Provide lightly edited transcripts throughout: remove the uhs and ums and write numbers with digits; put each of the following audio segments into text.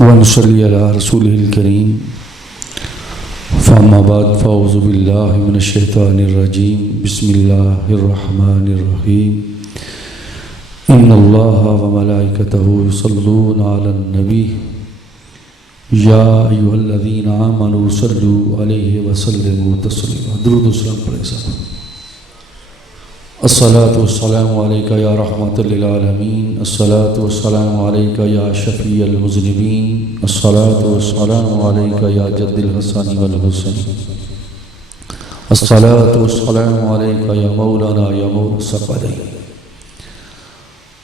ونصلي على رسوله الكريم فأما بعد فأعوذ بالله من الشيطان الرجيم بسم الله الرحمن الرحيم إن الله وملائكته يصلون على النبي يا أيها الذين آمنوا صلوا عليه وسلموا تسليما درود و سلام پڑھیں سب الصلاة والسلام عليك يا رحمة للعالمين الصلاة والسلام عليك يا شفيع المذنبين الصلاة والسلام عليك يا جد الحسن والحسين الصلاة والسلام عليك يا مولانا يا مولا الثقلين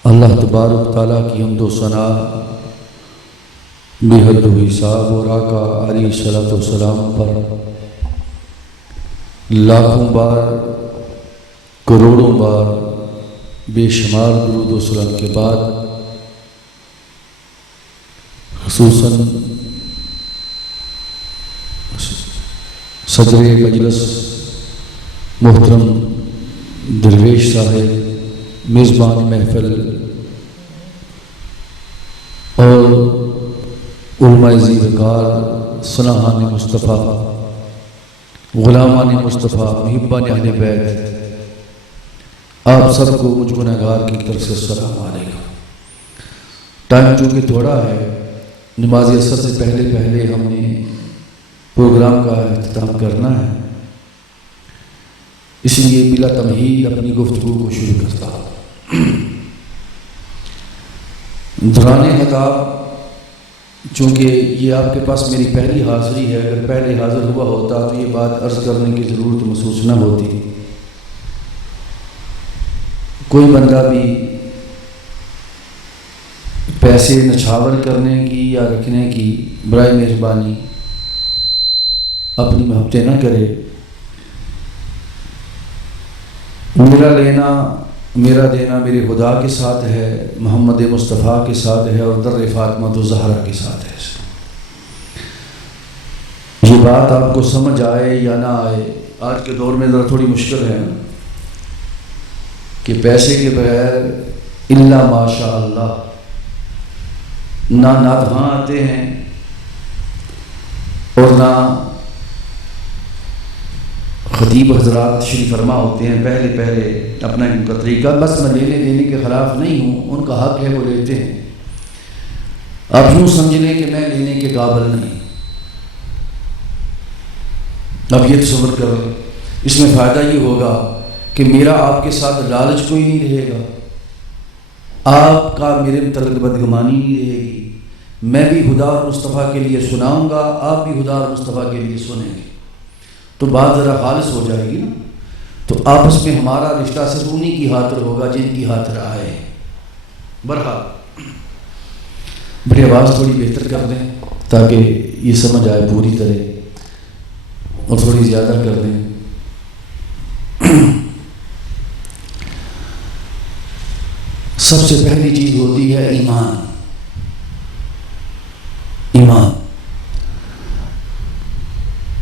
اللہ تبارک تعالیٰ کی حمد و ثنا بے حد و حساب اور آقا علیہ الصلوۃ والسلام پر لاکھوں بار کروڑوں بار بے شمار درود و سلام کے بعد خصوصاً صدر مجلس محترم درویش صاحب میزبان محفل اور علماء ذی وقار صنعان مصطفیٰ غلامان مصطفیٰ محبان اہل بیت آپ سب کو مجھ گنہگار کی طرف سے السلام علیکم۔ ٹائم چونکہ تھوڑا ہے، نماز عصر سے پہلے ہم نے پروگرام کا اختتام کرنا ہے، اس لیے بلا تمہید اپنی گفتگو کو شروع کرتا ہوں۔ دوران خطاب چونکہ یہ آپ کے پاس میری پہلی حاضری ہے، اگر پہلے حاضر ہوا ہوتا تو یہ بات عرض کرنے کی ضرورت محسوس نہ ہوتی۔ کوئی بندہ بھی پیسے نچھاور کرنے کی یا رکھنے کی برائے مہربانی اپنی محبتیں نہ کرے۔ میرا لینا میرا دینا میرے خدا کے ساتھ ہے، محمد مصطفیٰ کے ساتھ ہے اور در فاطمہ الزہرا کے ساتھ ہے۔ یہ بات آپ کو سمجھ آئے یا نہ آئے، آج کے دور میں ذرا تھوڑی مشکل ہے کہ پیسے کے بغیر الا ماشاء اللہ نہ نادھاں آتے ہیں اور نہ خطیب حضرات شریف فرما ہوتے ہیں۔ پہلے اپنا ان کا طریقہ، بس میں لینے دینے کے خلاف نہیں ہوں، ان کا حق ہے وہ لیتے ہیں، آپ یوں سمجھ لیں کہ میں لینے کے قابل نہیں۔ اب یہ تصور کریں، اس میں فائدہ یہ ہوگا کہ میرا آپ کے ساتھ لالچ کوئی نہیں رہے گا، آپ کا میرے متعلق بدگمانی نہیں رہے گی، میں بھی خدا اور مصطفیٰ کے لیے سناؤں گا، آپ بھی خدا اور مصطفیٰ کے لیے سنیں گے، تو بات ذرا خالص ہو جائے گی نا۔ تو آپس میں ہمارا رشتہ صرف انہی کی خاطر ہوگا جن کی خاطر آئے۔ بہرحال بڑی آواز تھوڑی بہتر کر دیں تاکہ یہ سمجھ آئے پوری طرح، اور تھوڑی زیادہ کر دیں۔ سب سے پہلی چیز ہوتی ہے ایمان۔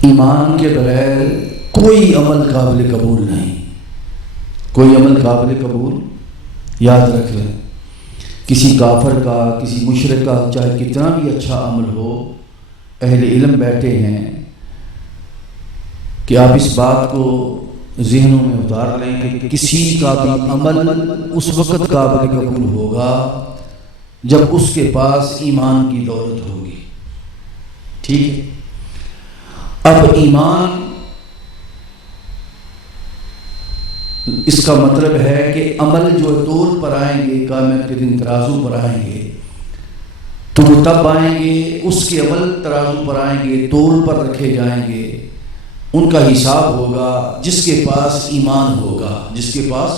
ایمان کے بغیر کوئی عمل قابل قبول نہیں، کوئی عمل قابل قبول، یاد رکھ لیں۔ کسی کافر کا، کسی مشرک کا چاہے کتنا بھی اچھا عمل ہو، اہل علم بیٹھے ہیں کہ آپ اس بات کو ذہنوں میں اتار لیں کہ کسی کا بھی عمل اس وقت قابل قبول ہوگا جب اس کے پاس ایمان کی دولت ہوگی۔ ٹھیک ہے، اب ایمان اس کا مطلب ہے کہ عمل جو طول پر آئیں گے، قیامت کے دن ترازو پر آئیں گے، تو وہ تب آئیں گے، اس کے عمل ترازو پر آئیں گے، طول پر رکھے جائیں گے، ان کا حساب ہوگا جس کے پاس ایمان ہوگا، جس کے پاس،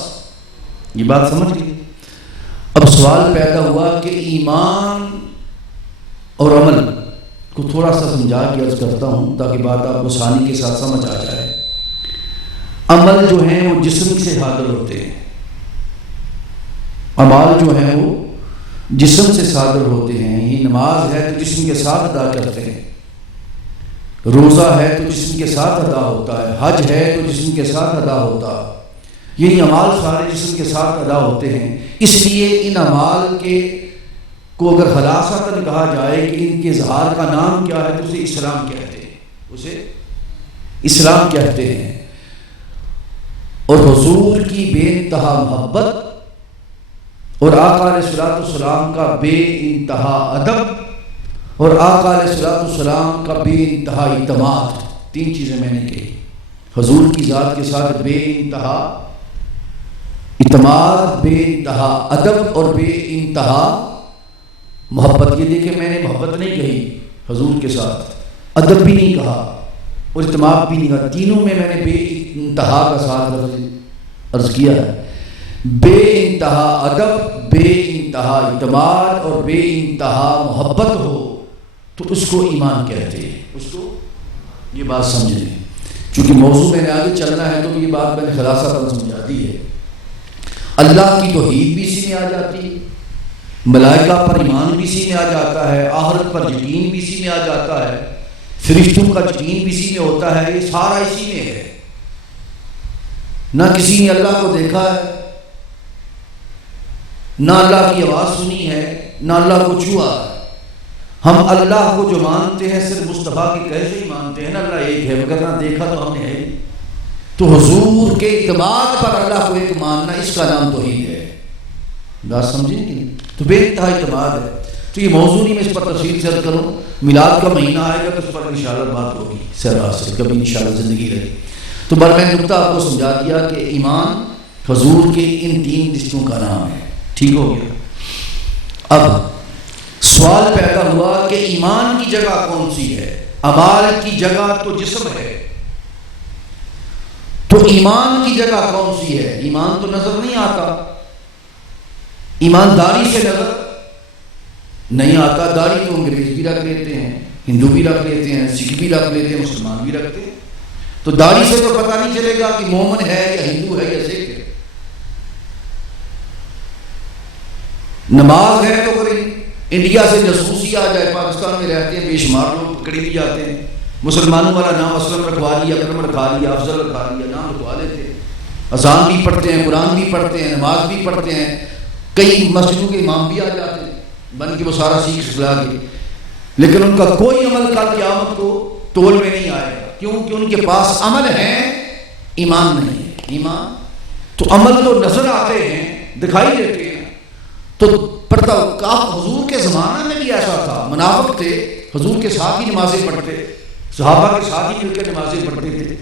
یہ بات سمجھ گئے۔ اب سوال پیدا ہوا کہ ایمان اور عمل کو تھوڑا سا سمجھا کے عرض کرتا ہوں تاکہ بات آپ کو آسانی کے ساتھ سمجھ آ جائے۔ عمل جو ہیں وہ جسم سے حاضر ہوتے ہیں، اعمال جو ہیں وہ جسم سے صادر ہوتے ہیں۔ یہ نماز ہے تو جسم کے ساتھ ادا کرتے ہیں، روزہ ہے تو جسم کے ساتھ ادا ہوتا ہے، حج ہے تو جسم کے ساتھ ادا ہوتا ہے، یہ اعمال سارے جسم کے ساتھ ادا ہوتے ہیں۔ اس لیے ان اعمال کے کو اگر خلاصتاً کہا جائے کہ ان کے اظہار کا نام کیا ہے تو اسے اسلام کہتے ہیں، اسے اسلام کہتے ہیں۔ اور حضور کی بے انتہا محبت اور آقا علیہ الصلوۃ والسلام کا بے انتہا ادب اور آقا علیہ الصلوۃ والسلام کا بے انتہا اعتماد، تین چیزیں میں نے کہی۔ حضور کی ذات کے ساتھ بے انتہا اعتماد، بے انتہا ادب اور بے انتہا محبت۔ یہ دیکھیں میں نے محبت نہیں کہی حضور کے ساتھ، ادب بھی نہیں کہا اور اعتماد بھی نہیں کہا، تینوں میں نے بے انتہا کا ساتھ عرض کیا ہے۔ بے انتہا ادب، بے انتہا اعتماد اور بے انتہا محبت ہو تو اس کو ایمان کہتے ہیں، اس کو، یہ بات سمجھ لیں۔ چونکہ موضوع میں نے آگے چلنا ہے تو یہ بات میں نے خلاصہ سمجھا دی ہے۔ اللہ کی توحید بھی اسی میں آ جاتی ہے، ملائکہ پر ایمان بھی اسی میں آ جاتا ہے، آخرت پر یقین بھی اسی میں آ جاتا ہے، فرشتوں کا یقین بھی اسی میں ہوتا ہے، یہ سارا اسی میں ہے۔ نہ کسی نے اللہ کو دیکھا ہے، نہ اللہ کی آواز سنی ہے، نہ اللہ کو چھوا ہے۔ ہم اللہ کو جو مانتے ہیں صرف مصطفیٰ کے کہے سے ہی مانتے ہیں نا، اللہ ایک ہے، مگر نہ دیکھا تو ہم نے ہے۔ تو حضور کے اعتماد پر اللہ کو ایک ماننا، اس کا نام توحید ہے۔ بات سمجھیں گے؟ تو بے انتہا اعتماد ہے۔ تو یہ موضوع نہیں میں اس پر تفصیل سے کروں، میلاد کا مہینہ آئے گا تو اس پر انشاءاللہ بات ہوگی سرا سے، کبھی انشاءاللہ زندگی رہے۔ تو بر میں نقطہ آپ کو سمجھا دیا کہ ایمان حضور کے ان تین رشتوں کا نام ہے۔ ٹھیک ہو گیا؟ اب سوال پیدا ہوا کہ ایمان کی جگہ کون سی ہے؟ اعمال کی جگہ تو جسم ہے، تو ایمان کی جگہ کون سی ہے؟ ایمان تو نظر نہیں آتا، ایمانداری سے نظر نہیں آتا۔ داڑھی تو انگریز بھی رکھ لیتے ہیں، ہندو بھی رکھ لیتے ہیں، سکھ بھی رکھ لیتے ہیں، مسلمان بھی رکھتے ہیں۔ تو داڑھی سے تو پتہ نہیں چلے گا کہ مومن ہے یا ہندو ہے یا سکھ ہے۔ نماز ہے تو کوئی انڈیا سے جاسوسی آ جائے، پاکستان میں رہتے ہیں بے شمار لوگ پکڑے بھی جاتے ہیں، مسلمانوں والا نام اسلم رکھوا لیا، اکرم رکھوا لیا، افضل رکھوا لیا، نام رکھوا لیتے ہیں، اذان بھی پڑھتے ہیں، قرآن بھی پڑھتے ہیں، نماز بھی پڑھتے ہیں، کئی مسجدوں کے امام بھی آ جاتے ہیں بن کے، وہ سارا سیکھ سکھلا کے، لیکن ان کا کوئی عمل کل قیامت کو تول میں نہیں آئے گا، کیونکہ ان کے پاس عمل ہے، ایمان نہیں ہے۔ ایمان تو عمل تو نظر آتے ہیں، دکھائی دیتے ہیں، تو پڑھتا حضور کے زمانہ میں بھی ایسا تھا، منافق تھے، حضور کے ساتھ ہی نمازیں پڑھتے، صحابہ کے ساتھ ہی مل کر نمازیں پڑھتے تھے۔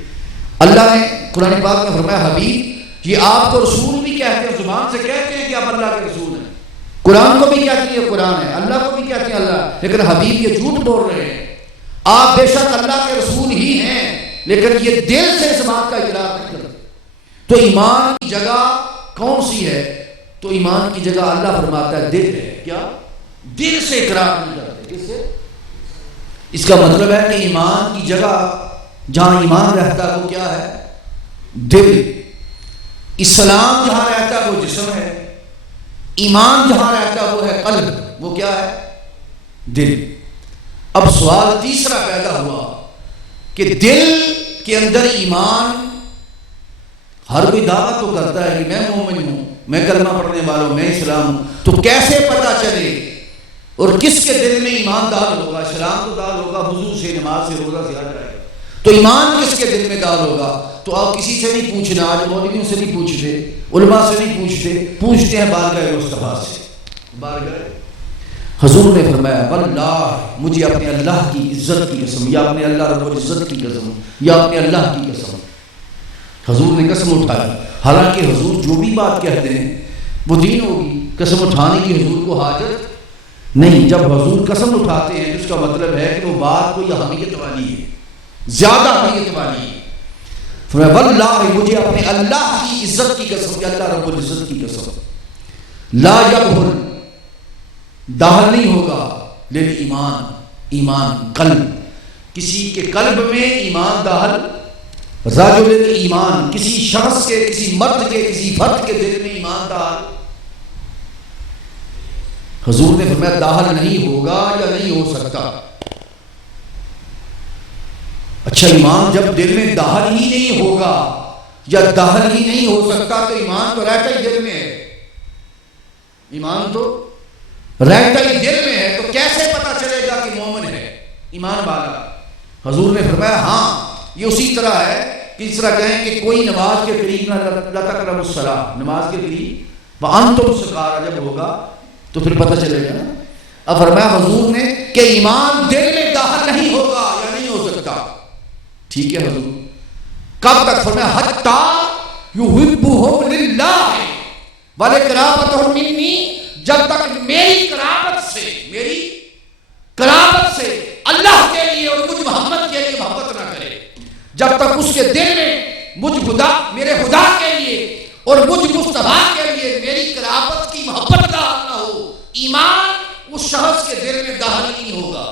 اللہ نے قرآن پاک میں فرمایا حبیب یہ آپ کو رسول بھی کہتے ہیں، زبان سے کہتے ہیں کہ آپ اللہ کے رسول ہیں، قرآن کو بھی کہتی ہے قرآن ہے، اللہ کو بھی کہتے ہیں اللہ، لیکن حبیب یہ جھوٹ بول رہے ہیں، آپ بے شک اللہ کے رسول ہی ہیں لیکن یہ دل سے اس بات کا اقرار نہیں کرتے۔ تو ایمان کی جگہ کون سی ہے؟ تو ایمان کی جگہ اللہ فرماتا ہے دل ہے۔ کیا؟ دل سے اقرار نہیں کرتے۔ کس سے؟ اس کا مطلب ہے کہ ایمان کی جگہ جہاں ایمان رہتا ہے وہ کیا ہے؟ دل۔ اسلام جہاں رہتا ہے وہ جسم ہے، ایمان جہاں رہتا ہے وہ ہے قلب، وہ کیا ہے؟ دل۔ اب سوال تیسرا پیدا ہوا کہ دل کے اندر ایمان، ہر کوئی دعویٰ تو کرتا ہے کہ میں مومن ہوں، میں کلمہ پڑھنے والا ہوں، میں اسلام ہوں، تو کیسے پتہ چلے اور کس کے دل میں ایمان دال ہوگا؟ اسلام تو دال ہوگا وضو سے، نماز سے، روزہ سے آ جائے گا، تو ایمان کس کے دل میں دال ہوگا؟ تو آپ کسی سے نہیں پوچھنا، آج مولویوں سے نہیں پوچھتے، علماء سے نہیں پوچھتے ہیں بارگاہ مصطفیٰ سے۔ بارگاہ حضور نے فرمایا واللہ، مجھے اپنے اللہ کی عزت کی قسم، یا اپنے اللہ رب العزت کی قسم، یا اپنے اللہ کی قسم، حضور نے قسم اٹھائی۔ حالانکہ حضور جو بھی بات کہتے ہیں وہ دین ہوگی، قسم اٹھانے کی حضور کو حاجت نہیں۔ جب حضور قسم اٹھاتے ہیں تو اس کا مطلب ہے کہ وہ بات کوئی اہمیت والی ہے، زیادہ اہمیت والی ہے۔ فرمایا واللہ، مجھے اپنے اللہ کی عزت کی قسم، یا اللہ رب العزت کی قسم، لا یبہل، داخل نہیں ہوگا لیکن ایمان قلب، کسی کے قلب میں ایمان داخل، رجل ایمان، کسی شخص کے، کسی مرد کے، کسی فرد کے دل میں ایمان داخل، حضور نے فرمایا داخل نہیں ہوگا یا نہیں ہو سکتا۔ اچھا ایمان جب دل میں داخل ہی نہیں ہوگا یا داخل ہی نہیں ہو سکتا تو ایمان تو رہتا ہی دل میں ہے، ایمان تو رہتا ہی دل ایمان والا. حضور نے فرمایا ہاں یہ اسی طرح ہے کہ اس طرح کہیں کہ کوئی نماز کے قریب نہ لا تقربوا الصلاۃ، نماز کے قریب وانتم سکارى جب ہوگا تو پھر پتہ چلے گا نا. اب فرمایا حضور نے کہ ایمان دل میں داخل نہیں ہوگا یا نہیں ہو سکتا. ٹھیک ہے حضور، کب تک؟ فرمایا حتی یحبہم للہ ولقرابتہم منی، جب تک میری قرابت سے اللہ کے لیے اور مجھ محمد کے لیے محبت نہ کرے، جب تک اس کے دل میں مجھ خدا، میرے خدا کے لیے اور مجھ مصطفیٰ کے لیے میری قرابت کی محبت داخل نہ ہو، ایمان اس شخص کے دل میں داخل نہیں ہوگا.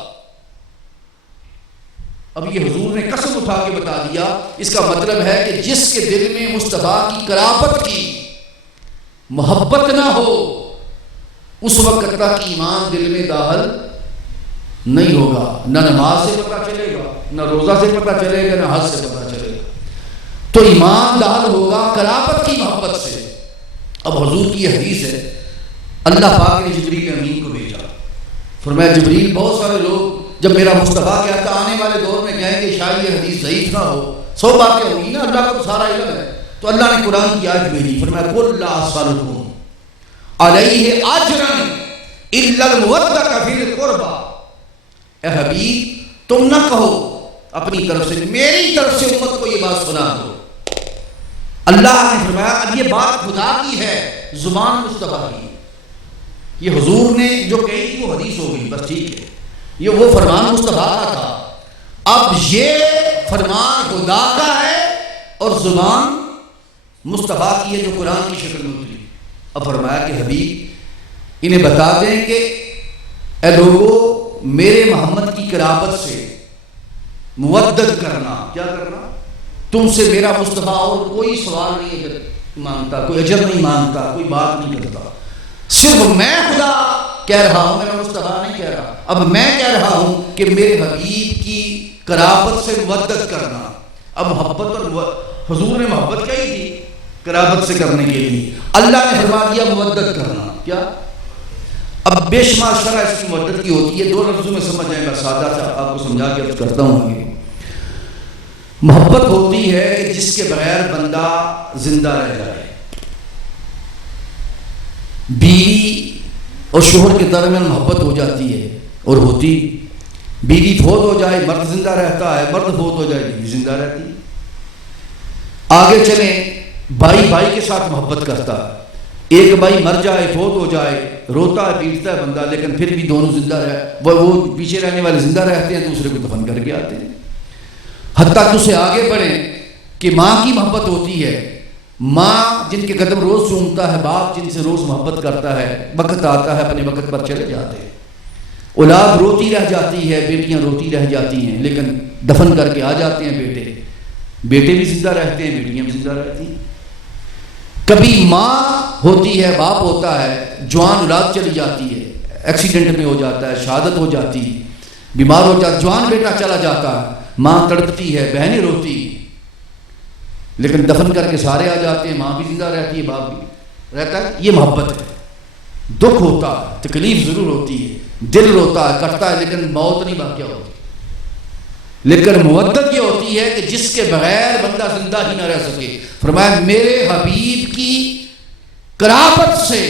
اب یہ حضور نے قسم اٹھا کے بتا دیا، اس کا مطلب ہے کہ جس کے دل میں مصطفیٰ کی قرابت کی محبت نہ ہو اس وقت تک ایمان دل میں داخل نہیں ہوگا. نہ نماز سے پتہ چلے گا، نہ روزہ سے پتہ چلے گا، نہ حج سے پتہ چلے گا. تو ایمان داخل ہوگا قرابت کی محبت سے. اب حضور کی حدیث ہے، اللہ پاک نے جبریل امین کو بھیجا. فرمایا جبریل، بہت سارے لوگ جب میرا مصطفیٰ کہتا آنے والے دور میں کہیں کہ شاید یہ حدیث ضعیف نہ ہو، 100 باتیں ہوگی نا، اللہ کو تو سارا علم ہے. تو اللہ نے قرآن کی آیت بھیجی، فرمایا قل لا اسألکم علیہ اجرا الا المودۃ فی القربى. اے حبیب تم نہ کہو اپنی طرف سے، میری طرف سے امت کو یہ بات سنا دو. اللہ نے فرمایا اب یہ بات خدا کی ہے، زبان مصطفیٰ کی. یہ حضور نے جو کہی تھی وہ حدیث ہو گئی، بس ٹھیک ہے، یہ وہ فرمان مصطفیٰ کا تھا. اب یہ فرمان خدا کا ہے اور زبان مصطفیٰ کی ہے جو قرآن کی شکل میں اتری. اب فرمایا کہ حبیب انہیں بتا دیں کہ اے لوگوں، میرے محمد کی قرابت سے مودت کرنا، کیا کرنا؟ تم سے میرا مصطفیٰ اور کوئی سوال نہیں مانگتا، کوئی اجر نہیں مانگتا، کوئی بات نہیں کرتا. صرف میں خدا کہہ رہا ہوں، میرا مصطفیٰ نہیں کہہ رہا. اب میں کہہ رہا ہوں کہ میرے حبیب کی قرابت سے مودت کرنا. اب محبت اور حضور نے محبت کہی تھی قرابت سے کرنے کے لیے، اللہ نے فرما دیا مودت کرنا. کیا؟ اب بے شمار شرح اس کی مودت کی ہوتی ہے، 2 لفظوں میں سمجھ جائیں گا، سادہ سا آپ کو سمجھا کے عرض کرتا ہوں. آگے محبت ہوتی ہے کہ جس کے بغیر بندہ زندہ رہ جائے. بیوی اور شوہر کے درمیان محبت ہو جاتی ہے اور ہوتی، بیوی فوت ہو جائے مرد زندہ رہتا ہے، مرد فوت ہو جائے بیوی زندہ رہتی ہے. آگے چلیں، بھائی بھائی کے ساتھ محبت کرتا ہے، ایک بھائی مر جائے، فوت ہو جائے، روتا ہے پیٹتا ہے بندہ، لیکن پھر بھی دونوں زندہ وہ پیچھے رہنے والے زندہ رہتے ہیں، دوسرے کو دفن کر کے آتے ہیں. حتیٰ کہ اسے آگے بڑھیں کہ ماں کی محبت ہوتی ہے، ماں جن کے قدم روز چومتا ہے، باپ جن سے روز محبت کرتا ہے، وقت آتا ہے اپنے وقت پر چلے جاتے ہیں. اولاد روتی رہ جاتی ہے، بیٹیاں روتی رہ جاتی ہیں، لیکن دفن کر کے آ جاتے ہیں بیٹے. بیٹے بھی زندہ رہتے ہیں، بیٹیاں بھی زندہ رہتی ہیں. کبھی ماں ہوتی ہے، باپ ہوتا ہے، جوان اولاد چلی جاتی ہے، ایکسیڈنٹ میں ہو جاتا ہے، شہادت ہو جاتی، بیمار ہو جاتا، جوان بیٹا چلا جاتا ہے، ماں تڑپتی ہے، بہنیں روتی، لیکن دفن کر کے سارے آ جاتے ہیں، ماں بھی زندہ رہتی ہے، باپ بھی رہتا ہے. یہ محبت ہے. دکھ ہوتا ہے، تکلیف ضرور ہوتی ہے، دل روتا ہے، کٹتا ہے، لیکن موت نہیں واقع ہوتی. لیکن مودت یہ ہوتی ہے کہ جس کے بغیر بندہ زندہ ہی نہ رہ سکے. فرمایا میرے حبیب کی قرابت سے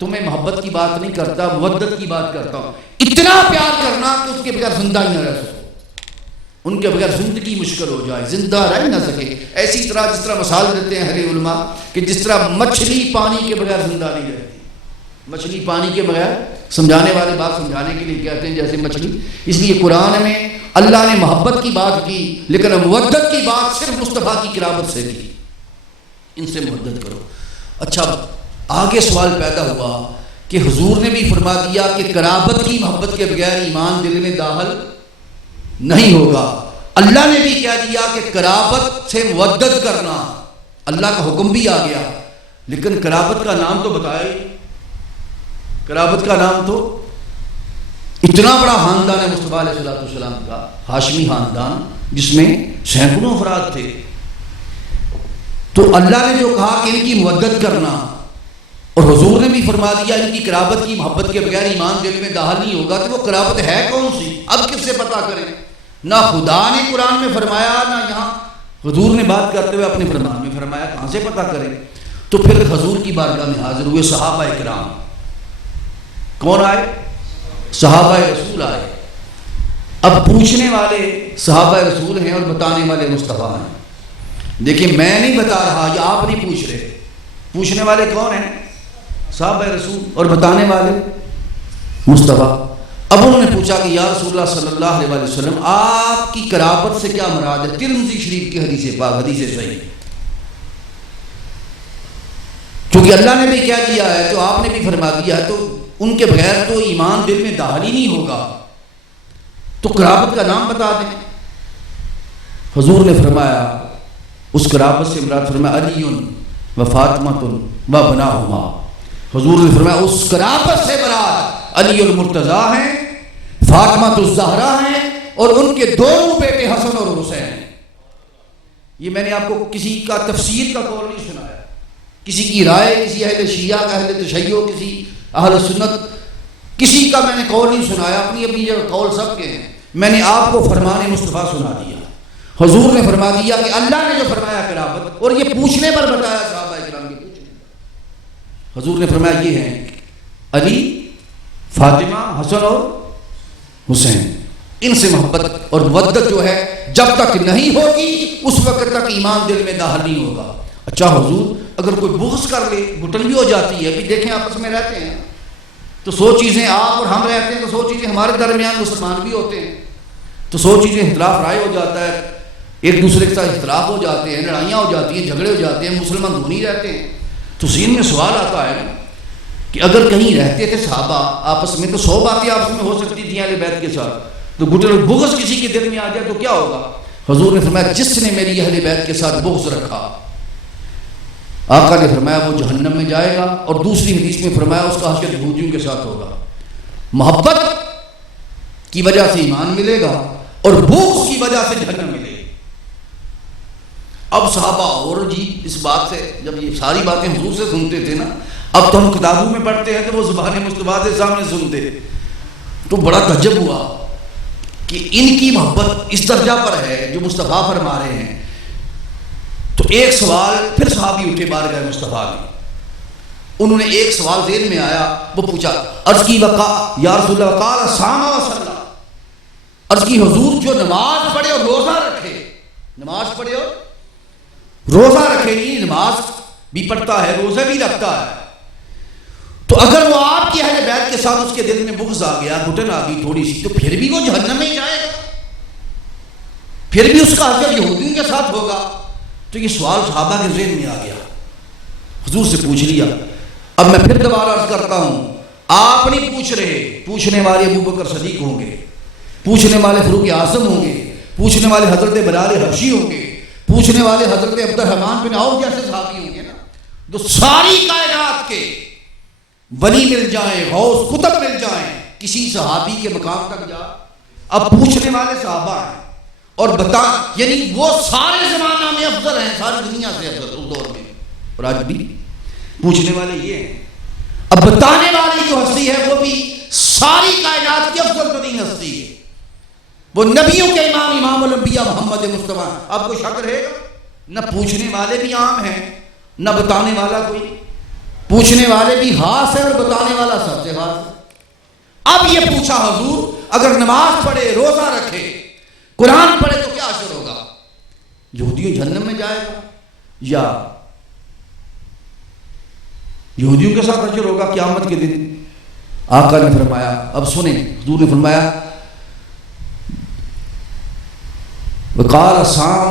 تمہیں محبت کی بات نہیں کرتا، مودت کی بات کرتا ہوں. اتنا پیار کرنا کہ اس کے بغیر زندہ ہی نہ رہ سکو، ان کے بغیر زندگی مشکل ہو جائے، زندہ رہ نہ سکے. ایسی طرح جس طرح مثال دیتے ہیں ہر علماء کہ جس طرح مچھلی پانی کے بغیر زندہ نہیں رہتی. مچھلی پانی کے بغیر، سمجھانے والے بات سمجھانے کے لیے کہتے ہیں جیسے مچھلی. اس لیے قرآن میں اللہ نے محبت کی بات کی، لیکن مودت کی بات صرف مصطفیٰ کی قرابت سے کی، ان سے مودت کرو. اچھا آگے سوال پیدا ہوا کہ حضور نے بھی فرما دیا کہ قرابت کی محبت کے بغیر ایمان دل میں داخل نہیں ہوگا. اللہ نے بھی کہہ دیا کہ قرابت سے مودت کرنا، اللہ کا حکم بھی آ گیا، لیکن قرابت کا نام تو بتائے. قرابت کا نام تو اتنا بڑا خاندان ہے مصطفیٰ علیہ السلام کا، ہاشمی خاندان، جس میں سینکڑوں افراد تھے. تو اللہ نے جو کہا کہ ان کی مودت کرنا اور حضور نے بھی فرما دیا ان کی قرابت کی محبت کے بغیر ایمان دل میں داخل نہیں ہوگا، تو وہ قرابت ہے کون سی؟ اب کس سے پتہ کریں؟ نہ خدا نے قرآن میں فرمایا، نہ یہاں حضور نے بات کرتے ہوئے اپنے فرمان میں فرمایا، کہاں سے پتہ کریں؟ تو پھر حضور کی بارگاہ میں حاضر ہوئے صحابہ کرام۔ کون آئے؟ صحابہ رسول آئے۔ اب پوچھنے والے صحابہ رسول ہیں اور بتانے والے مصطفیٰ ہیں۔ دیکھیں میں نہیں بتا رہا، یا آپ نہیں پوچھ رہے، پوچھنے والے کون ہیں؟ صحابہ رسول، اور بتانے والے مصطفیٰ۔ اب انہوں نے پوچھا کہ یا رسول اللہ صلی اللہ علیہ وسلم آپ کی قرابت سے کیا مراد ہے؟ ترمذی شریف کی حدیث پاک، حدیث صحیح، کیونکہ اللہ نے بھی کہہ دیا ہے تو آپ نے بھی فرما دیا ہے، تو ان کے بغیر تو ایمان دل میں داخل ہی نہیں ہوگا، تو قرابت کا نام بتا دیں۔ حضور نے فرمایا اس قرابت سے مراد فرمایا علی و فاطمہ و بناہما۔ حضور نے فرمایا اس قرابت سے مراد علی المرتضیٰ ہیں، فاطمہ الزہرا ہیں، اور ان کے دونوں بیٹے حسن اور حسین۔ یہ میں نے آپ کو کسی کا تفسیر کا قول نہیں سنایا، کسی کی رائے، کسی اہل شیعہ کا، اہل تشیع، کسی اہل سنت، کسی کا میں نے قول نہیں سنایا، اپنی اپنی جگہ قول سب کے ہیں۔ میں نے آپ کو فرمان مصطفیٰ سنا دیا۔ حضور نے فرما دیا کہ اللہ نے جو فرمایا قرابت، اور یہ پوچھنے پر بتایا صحابہ کرام کے پوچھنے پر۔ حضور نے فرمایا یہ ہیں علی، فاطمہ، حسن اور حسین، ان سے محبت اور مودت جو ہے جب تک نہیں ہوگی اس وقت تک ایمان دل میں داخل نہیں ہوگا۔ اچھا حضور اگر کوئی بغض کر لے، گھٹن بھی ہو جاتی ہے، ابھی دیکھیں آپس میں رہتے ہیں تو 100 چیزیں آپ اور ہم رہتے ہیں، تو 100 چیزیں ہمارے درمیان مسلمان بھی ہوتے ہیں، تو 100 چیزیں اختلاف رائے ہو جاتا ہے، ایک دوسرے کے ساتھ اختلاف ہو جاتے ہیں، لڑائیاں ہو جاتی ہیں، جھگڑے ہو جاتے ہیں، مسلمان دھونی رہتے ہیں۔ تو ذہن میں سوال آتا ہے کہ اگر کہیں رہتے تھے صحابہ آپس میں تو 100 باتیں آپس میں ہو سکتی تھیں اہل بیت کے ساتھ، تو گھٹن بغض کسی کے دل میں آ جائے تو کیا ہوگا؟ حضور نے فرمایا جس نے میری اہل بیت کے ساتھ بغض رکھا، آقا نے فرمایا وہ جہنم میں جائے گا، اور دوسری حدیث میں فرمایا اس کا حشر یہودیوں کے ساتھ ہوگا۔ محبت کی وجہ سے ایمان ملے گا اور بغض کی وجہ سے جہنم ملے گی۔ اب صحابہ اور جی اس بات سے جب یہ ساری باتیں حضور سے سنتے تھے نا، اب تو ہم کتابوں میں پڑھتے ہیں تو وہ زبان مصطفیٰ کے سامنے سنتے، تو بڑا تعجب ہوا کہ ان کی محبت اس درجہ پر ہے جو مصطفیٰ فرما رہے ہیں۔ تو ایک سوال پھر صحابی اٹھے بارگاہ مصطفیٰ میں، انہوں نے ایک سوال ذہن میں آیا، وہ پوچھا، عرض کی یا رسول اللہ قال صام و صلی، عرض کی حضور جو نماز پڑھے اور روزہ رکھے، نماز پڑھے اور روزہ رکھے، نہیں نماز بھی پڑھتا ہے روزہ بھی رکھتا ہے، تو اگر وہ آپ کی اہل بیت کے ساتھ اس کے دل میں بغض آ گیا، گھٹن آ گئی تھوڑی سی، تو پھر بھی وہ جہنم میں ہی جائے گا، پھر بھی اس کا حشر یہودیوں کے ساتھ ہوگا۔ تو یہ سوال صحابہ کے ذہن میں آ گیا، حضور سے پوچھ لیا۔ اب میں پھر دوبارہ عرض کرتا ہوں، آپ نہیں پوچھ رہے، پوچھنے والے ابوبکر صدیق ہوں گے، پوچھنے والے فاروق اعظم ہوں گے، پوچھنے والے حضرت بلال حبشی ہوں گے، پوچھنے والے حضرت عبد الرحمن بن عوف جیسے صحابی ہوں گے نا، تو ساری کائنات کے ولی مل جائیں، غوث قطب مل جائیں، کسی صحابی کے مقام تک جا، اب پوچھنے والے صحابہ ہیں اور بتا، یعنی وہ سارے زمانہ میں افضل ہیں، ساری دنیا سے افضل اس دور میں، اور آج بھی پوچھنے والے یہ ہیں۔ اب بتانے والی جو ہستی ہے وہ بھی ساری کائنات کی افضل ترین ہستی ہے، وہ نبیوں کے امام، امام الانبیاء محمد مصطفیٰ۔ اب کوئی شک رہے گا؟ نہ پوچھنے والے بھی عام ہیں، نہ بتانے والا کوئی، پوچھنے والے بھی خاص ہے اور بتانے والا سب سے خاص ہے۔ اب یہ پوچھا حضور اگر نماز پڑھے، روزہ رکھے، قرآن پڑھے تو کیا اثر ہوگا؟ یہودیوں جہنم میں جائے گا یا یہودیوں کے ساتھ اثر ہوگا قیامت کے دن؟ آقا نے فرمایا، اب سنیں، حضور نے فرمایا وقال صام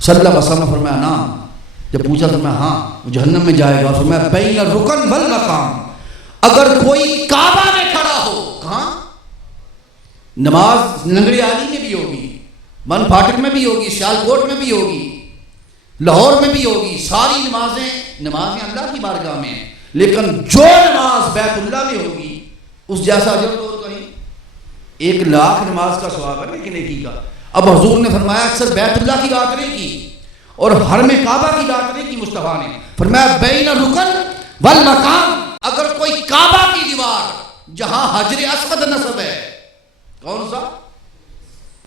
صلی وسلم، فرمایا نعم، جب پوچھا تو میں ہاں وہ جہنم میں جائے گا، فرمایا بین الرکن والمقام، اگر کوئی کعبہ میں کھڑا ہو، کہاں؟ نماز لنگڑی عالی میں بھی ہوگی، من پھاٹک میں بھی ہوگی، سیالکوٹ میں بھی ہوگی، لاہور میں بھی ہوگی، ساری نمازیں اللہ کی بارگاہ میں ہیں، لیکن جو نماز بیت اللہ میں ہوگی اس جیسا اجر تو اور کہیں 1,00,000 نماز کا ثواب ہے لیکن ایک ہی کا۔ اب حضور نے فرمایا اکثر بیت اللہ کی بات نہیں کی اور حرم کعبہ کی بات نہیں کی، مصطفیٰ نے فرمایا بین الرکن والمقام، اگر کوئی کعبہ کی دیوار جہاں حجر اسود نصب ہے، کون سا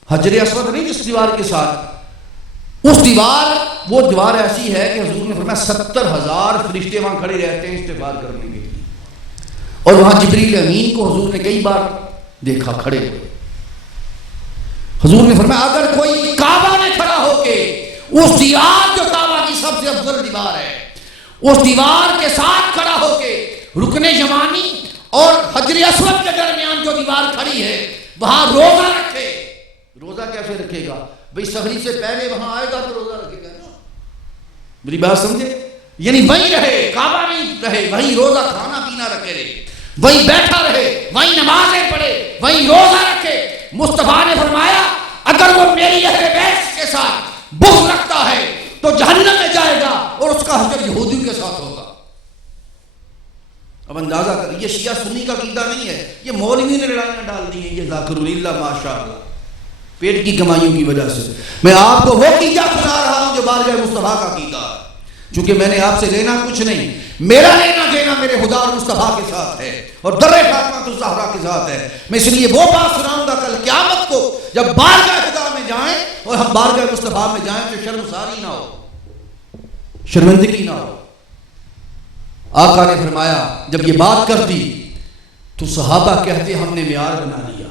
حجر اسود نہیں جس دیوار کے ساتھ، اس دیوار، وہ دیوار ایسی ہے کہ حضور نے فرمایا 70,000 فرشتے وہاں کھڑے رہتے ہیں استغفار کرنے کے لیے، اور وہاں جبریل امین کو حضور نے کئی بار دیکھا کھڑے ہوئے۔ حضور نے فرمایا اگر کوئی کعبہ میں کھڑا ہو کے اس دیوار جو کعبہ کی سب سے افضل دیوار ہے، اس دیوار کے ساتھ کھڑا ہو کے رکن یمانی اور حجر اسود کے درمیان جو دیوار کھڑی ہے وہاں روزہ رکھے، روزہ کیسے رکھے گا بھئی؟ سحری سے پہلے وہاں آئے گا تو روزہ رکھے گا نا، میری بات سمجھے؟ یعنی وہیں رہے، کعبہ نہیں رہے، وہیں روزہ کھانا پینا رکھے رہے، وہیں بیٹھا رہے، وہیں نمازیں پڑھے، وہیں روزہ رکھے۔ مصطفیٰ نے فرمایا اگر وہ میری اہل بیت کے ساتھ بغض رکھتا ہے تو جہنم میں جائے گا اور اس کا حشر یہودیوں کے ساتھ ہوگا۔ اب اندازہ کر، یہ شیعہ سنی کا عقیدہ نہیں ہے، یہ مولوی نے لڑائیاں ڈال دی ہیں، یہ ذاکر اللہ ماشاءاللہ پیٹ کی کمائیوں کی وجہ سے۔ میں آپ کو وہ عقیدہ سنا رہا ہوں جو بارگاہ مصطفیٰ کا عقیدہ ہے، چونکہ میں نے آپ سے لینا کچھ نہیں، میرا لینا دینا میرے خدا اور مصطفیٰ کے ساتھ ہے اور در فاطمہ الزہرا کے ساتھ ہے۔ میں اس لیے وہ بات سناؤں گا کل قیامت کو جب بارگاہ خدا میں جائیں اور ہم بارگاہ مصطفیٰ میں جائیں تو شرمساری نہ ہو، شرمندگی نہ ہو۔ آقا نے فرمایا جب یہ بات کر دی تو صحابہ کہتے ہم نے معیار بنا لیا۔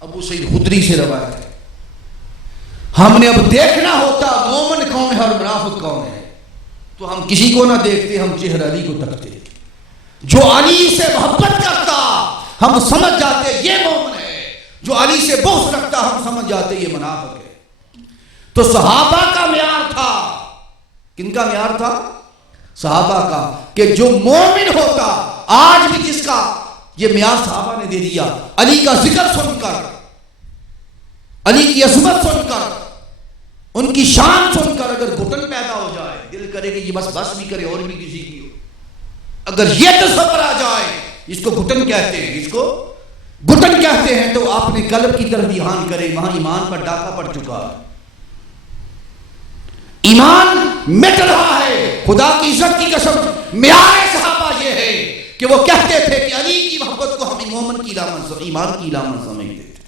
ابو سعید خدری سے روایت ہے، ہم نے اب دیکھنا ہوتا مومن کون ہے اور منافق کون ہے تو ہم کسی کو نہ دیکھتے، ہم چہرہ علی کو تکتے۔ جو علی سے محبت کرتا ہم سمجھ جاتے یہ مومن ہے، جو علی سے بغض رکھتا ہم سمجھ جاتے یہ منافق ہے۔ تو صحابہ کا معیار تھا، کن کا معیار تھا؟ صحابہ کا، کہ جو مومن ہوتا، آج بھی جس کا یہ معیار صحابہ نے دے دیا، علی کا ذکر سن کر، علی کی عظمت سن کر، ان کی شان سن کر اگر گھٹن پیدا ہو جائے، دل کرے کہ یہ بس بھی کرے اور بھی کسی کی ہو، اگر یہ تصور آ جائے، اس کو گھٹن کہتے ہیں، اس کو گھٹن کہتے ہیں، تو آپ نے قلب کی طرف دھیان کرے، وہاں ایمان پر ڈاکہ پڑ چکا ہے، ایمان مٹ رہا ہے۔ خدا کی عزت کی قسم معیار صحابہ یہ ہے کہ وہ کہتے تھے کہ علی کی محبت کو ہم مومن کی علامت، ایمان کی علامت سمجھتے تھے۔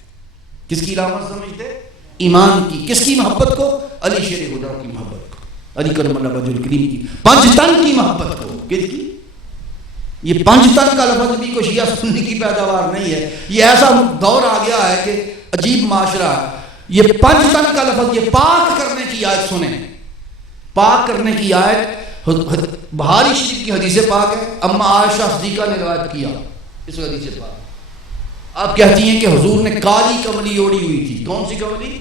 کس کی علامت سمجھتے؟ ایمان کی۔ کس کی محبت کو؟ علی شیر خدا کی محبت کو، علی کرم اللہ وجہ الکریم کی، پنج تن کی محبت کو۔ کس کی؟ یہ پنج تن کا لفظ بھی کوئی شیعہ سنی کی پیداوار نہیں ہے، یہ ایسا دور آ گیا ہے کہ عجیب معاشرہ ہے۔ یہ پنج تن کا لفظ، یہ پاک کرنے کی آیت سنیں، پاک کرنے کی آیت بہاری شریف کی حدیث پاک ہے، اما عائشہ صدیقہ نے روایت کیا اس حدیث پاک۔ آپ کہتی ہیں کہ حضور نے کالی کملی اوڑی ہوئی تھی۔ کون سی کملی؟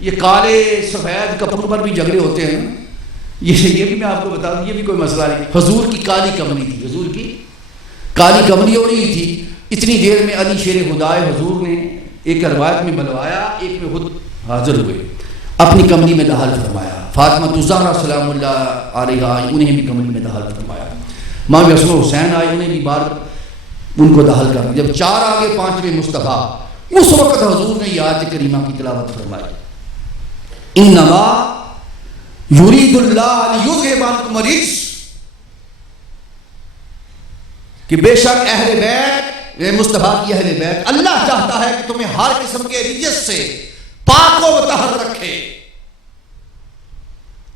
یہ کالے سفید کپڑوں پر بھی جھگڑے ہوتے ہیں، یہ بھی میں آپ کو بتا دوں، یہ بھی کوئی مسئلہ نہیں۔ حضور کی کالی کملی تھی، حضور کی کالی کملی اوڑی ہوئی تھی۔ اتنی دیر میں علی شیر خدا حضور نے ایک روایت میں بلوایا، ایک میں خود حاضر ہوئے، اپنی کملی میں داخل فرمایا۔ فاطمہ الزہرا سلام اللہ علیہا انہیں بھی کملی میں داخل فرمایا۔ امام حسن و حسین آئے، انہیں بھی بار ان کو داخل کر۔ جب چار آگے پانچویں مصطفیٰ، اس وقت حضور نے یہ آیت کریمہ کی تلاوت فرمائی، انما یرید اللہ لیذھب عنکم الرجس، کہ بے شک اہل بیت، مصطفیٰ کی اہل بیت، اللہ چاہتا ہے کہ تمہیں ہر قسم کے رجس سے پاک و مطہر رکھے۔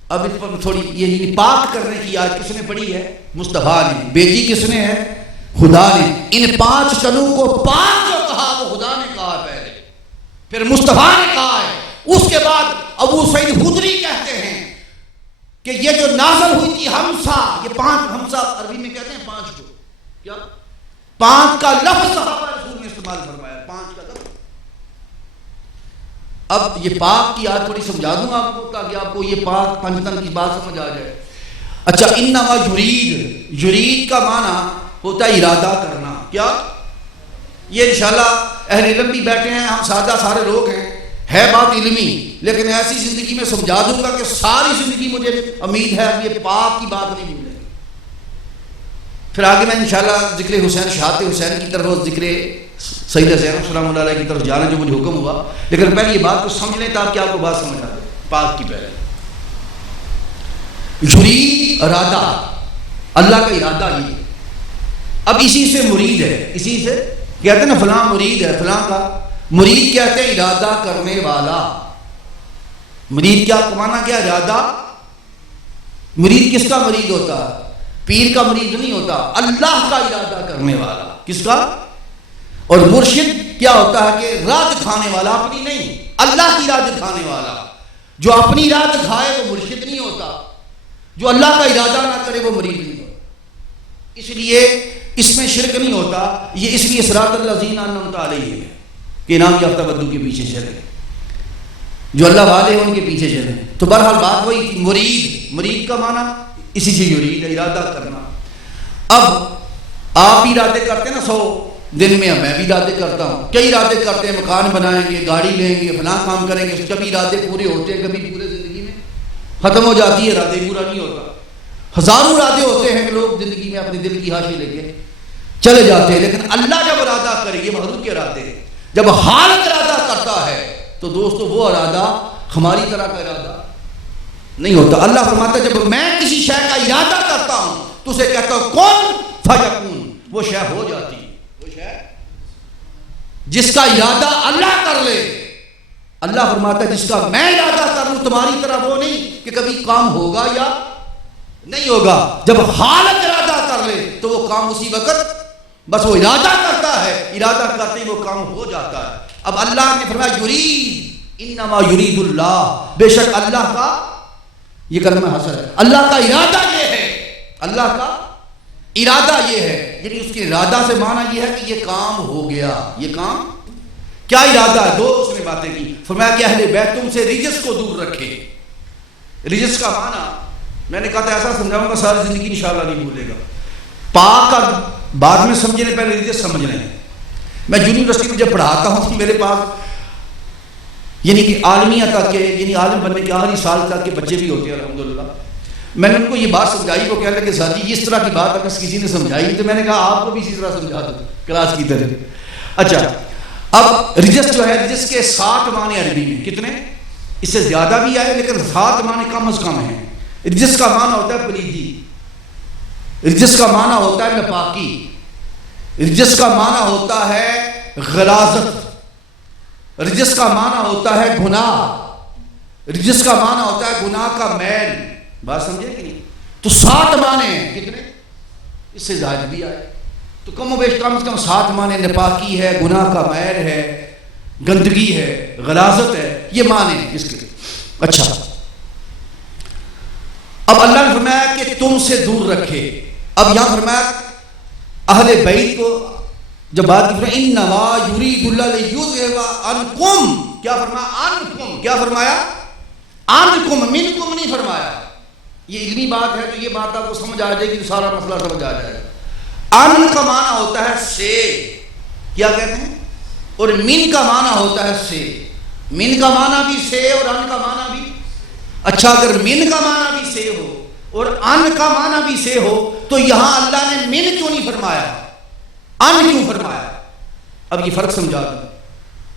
اب اس پر تھوڑی یہ پاک کرنے کی آیت کس نے پڑھی ہے؟ مصطفیٰ نے۔ بیجی کس نے ہے؟ خدا نے۔ ان پانچ تنوں کو پاک جو کہا وہ خدا نے کہا پہلے، پھر مصطفیٰ نے کہا ہے، اس کے بعد ابو سعید خدری کہتے ہیں کہ یہ جو نازل ہوئی تھی ہمسا، یہ پانچ، ہمسا عربی میں کہتے ہیں پانچ کو، کیا؟ پانچ کا لفظ صحابہ رسول نے استعمال فرمایا، پانچ کا لفظ۔ اب یہ پاک کی آیت تھوڑی سمجھا دوں آپ کو تاکہ آپ کو یہ پاک پنجتن کی بات سمجھ آ جائے۔ اچھا، انما یرید، یرید کا معنی ہوتا ہے ارادہ کرنا۔ کیا؟ یہ انشاءاللہ اہل علم بھی بیٹھے ہیں، ہم سادہ سارے لوگ ہیں، ہے بات علمی، لیکن ایسی زندگی میں سمجھا دوں گا کہ ساری زندگی مجھے امید ہے یہ پاک کی بات نہیں بھولے۔ پھر آگے میں انشاءاللہ ذکر حسین، شہادت حسین کی طرف اور ذکر سیدہ زینب سلام اللہ علیہ کی طرف جانا جو مجھے حکم ہوا، لیکن پہلے یہ بات کو سمجھ لیں تاکہ آپ کو بات سمجھ آ جائے۔ پاک کی پہلے یرید ارادہ، اللہ کا ارادہ یہ ہے۔ اب اسی سے مرید ہے، اسی سے کہتے ہیں نا فلاں مرید ہے، فلاں کا مرید کہتے ہیں ارادہ کرنے والا۔ مرید کیا کمانا کیا؟ ارادہ۔ مرید کس کا مرید ہوتا ہے؟ پیر کا مرید نہیں ہوتا، اللہ کا ارادہ کرنے والا۔ کس کا؟ اور مرشد کیا ہوتا ہے کہ راہ دکھانے والا، اپنی نہیں، اللہ کی راہ دکھانے والا۔ جو اپنی راہ دکھائے وہ مرشد نہیں ہوتا، جو اللہ کا ارادہ نہ کرے وہ مرید نہیں ہوتا۔ اس لیے اس میں شرک نہیں ہوتا، یہ اس لیے صراط الذین انعمت علیہم ہے کہ انعام یافتہ بندوں کے پیچھے چلے، جو اللہ والے ہیں ان کے پیچھے چلے۔ تو بہرحال بات وہی تھی، مرید کا معنی اسی سے یرید ہے، ارادہ کرنا۔ اب آپ بھی ارادے کرتے ہیں نا، 100 دن میں میں بھی ارادے کرتا ہوں، کئی ارادے کرتے ہیں، مکان بنائیں گے، گاڑی لیں گے، فلاں کام کریں گے، کبھی ارادے پورے ہوتے ہیں، کبھی پورے زندگی میں ختم ہو جاتی ہے، ارادے پورا نہیں ہوتا۔ ہزاروں ارادے ہوتے ہیں کہ لوگ زندگی میں اپنے دل کی حاشی لے کے چلے جاتے ہیں، لیکن اللہ جب ارادہ کرے، یہ مخلوق کے ارادے ہیں، جب خالق ارادہ کرتا ہے تو دوستو وہ ارادہ ہماری طرح کا ارادہ نہیں ہوتا۔ اللہ فرماتا ہے جب میں کسی شے کا ارادہ کرتا ہوں تو اسے کہتا ہوں کن فیکون، وہ شے ہو جاتی ہے۔ وہ شے جس کا ارادہ اللہ کر لے، اللہ فرماتا ہے جس کا میں ارادہ کر لوں تمہاری طرح وہ نہیں کہ کبھی کام ہوگا یا نہیں ہوگا۔ جب خالق ارادہ کر لے تو وہ کام اسی وقت، بس وہ ارادہ کرتا ہے، ارادہ کرتے ہی وہ کام ہو جاتا ہے۔ اب اللہ نے فرمایا یرید، انما یرید اللہ، بے شک اللہ کا، یہ کلمہ حسر ہے، اللہ کا ارادہ یہ ہے، اللہ کا ارادہ یہ ہے، یعنی اس کے ارادہ سے معنی یہ ہے کہ یہ کام ہو گیا۔ یہ کام کیا ارادہ ہے؟ دو اس نے باتیں کی، فرمایا کہ اہل بیت تم سے رجس کو دور رکھے۔ رجس کا معنی میں نے کہا تھا ایسا سمجھاؤں گا ساری زندگی انشاءاللہ نہیں بھولے گا۔ پاک کا بعد میں سمجھنے پہلے رجس سمجھ لیں۔ میں یونیورسٹی میں جب پڑھاتا ہوں تو میرے پاس یعنی کہ عالمیہ تک کے، یعنی عالم بننے کے آخری سال تک کے بچے بھی ہوتے ہیں الحمدللہ۔ میں نے ان کو یہ بات سمجھائی، وہ کہنے لگے سر جی اس طرح کی بات اگر کسی نے سمجھائی تو میں نے کہا آپ کو بھی اسی طرح سمجھا دوں کلاس کی طرح۔ اچھا اب رجس جو ہے، رجس کے 7 معنی عربی میں، کتنے؟ اس سے زیادہ بھی آئے لیکن 7 معنی کم از کم ہیں۔ رجس کا معنی ہوتا ہے پلیدی، رجس کا معنی ہوتا ہے ناپاکی، رجس کا معنی ہوتا ہے غلاظت، رجس کا معنی ہوتا ہے گناہ، رجس کا معنی ہوتا ہے گناہ کا میل۔ بات سمجھے کہ نہیں؟ تو 7 معنی ہیں، کتنے؟ اس سے زائد بھی آئے تو کم و بیش کم از کم 7 معنی، ناپاکی ہے، گناہ کا میل ہے، گندگی ہے، غلاظت ہے، یہ معنی ہیں اس کے۔ اچھا اب اللہ نے فرمایا کہ تم سے دور رکھے۔ اب یہاں فرمایا اہل بیت کو جب بات کی، انما یرید اللہ لیذھب عنکم، کیا فرمایا؟ عنکم، کیا فرمایا؟ عنکم، منکم نہیں فرمایا۔ یہ علمی بات ہے تو یہ بات آپ کو سمجھ آ جائے گی تو سارا مسئلہ سمجھ آ جائے گا۔ ان کا معنی ہوتا ہے سے، کیا کہتے ہیں؟ اور من کا معنی ہوتا ہے سے۔ من کا معنی بھی سے اور ان کا معنی بھی۔ اچھا اگر من کا معنی بھی سے ہو اور ان کا معنی بھی سے ہو تو یہاں اللہ نے من کیوں نہیں فرمایا، ان کیوں فرمایا؟ اب یہ فرق سمجھا دوں۔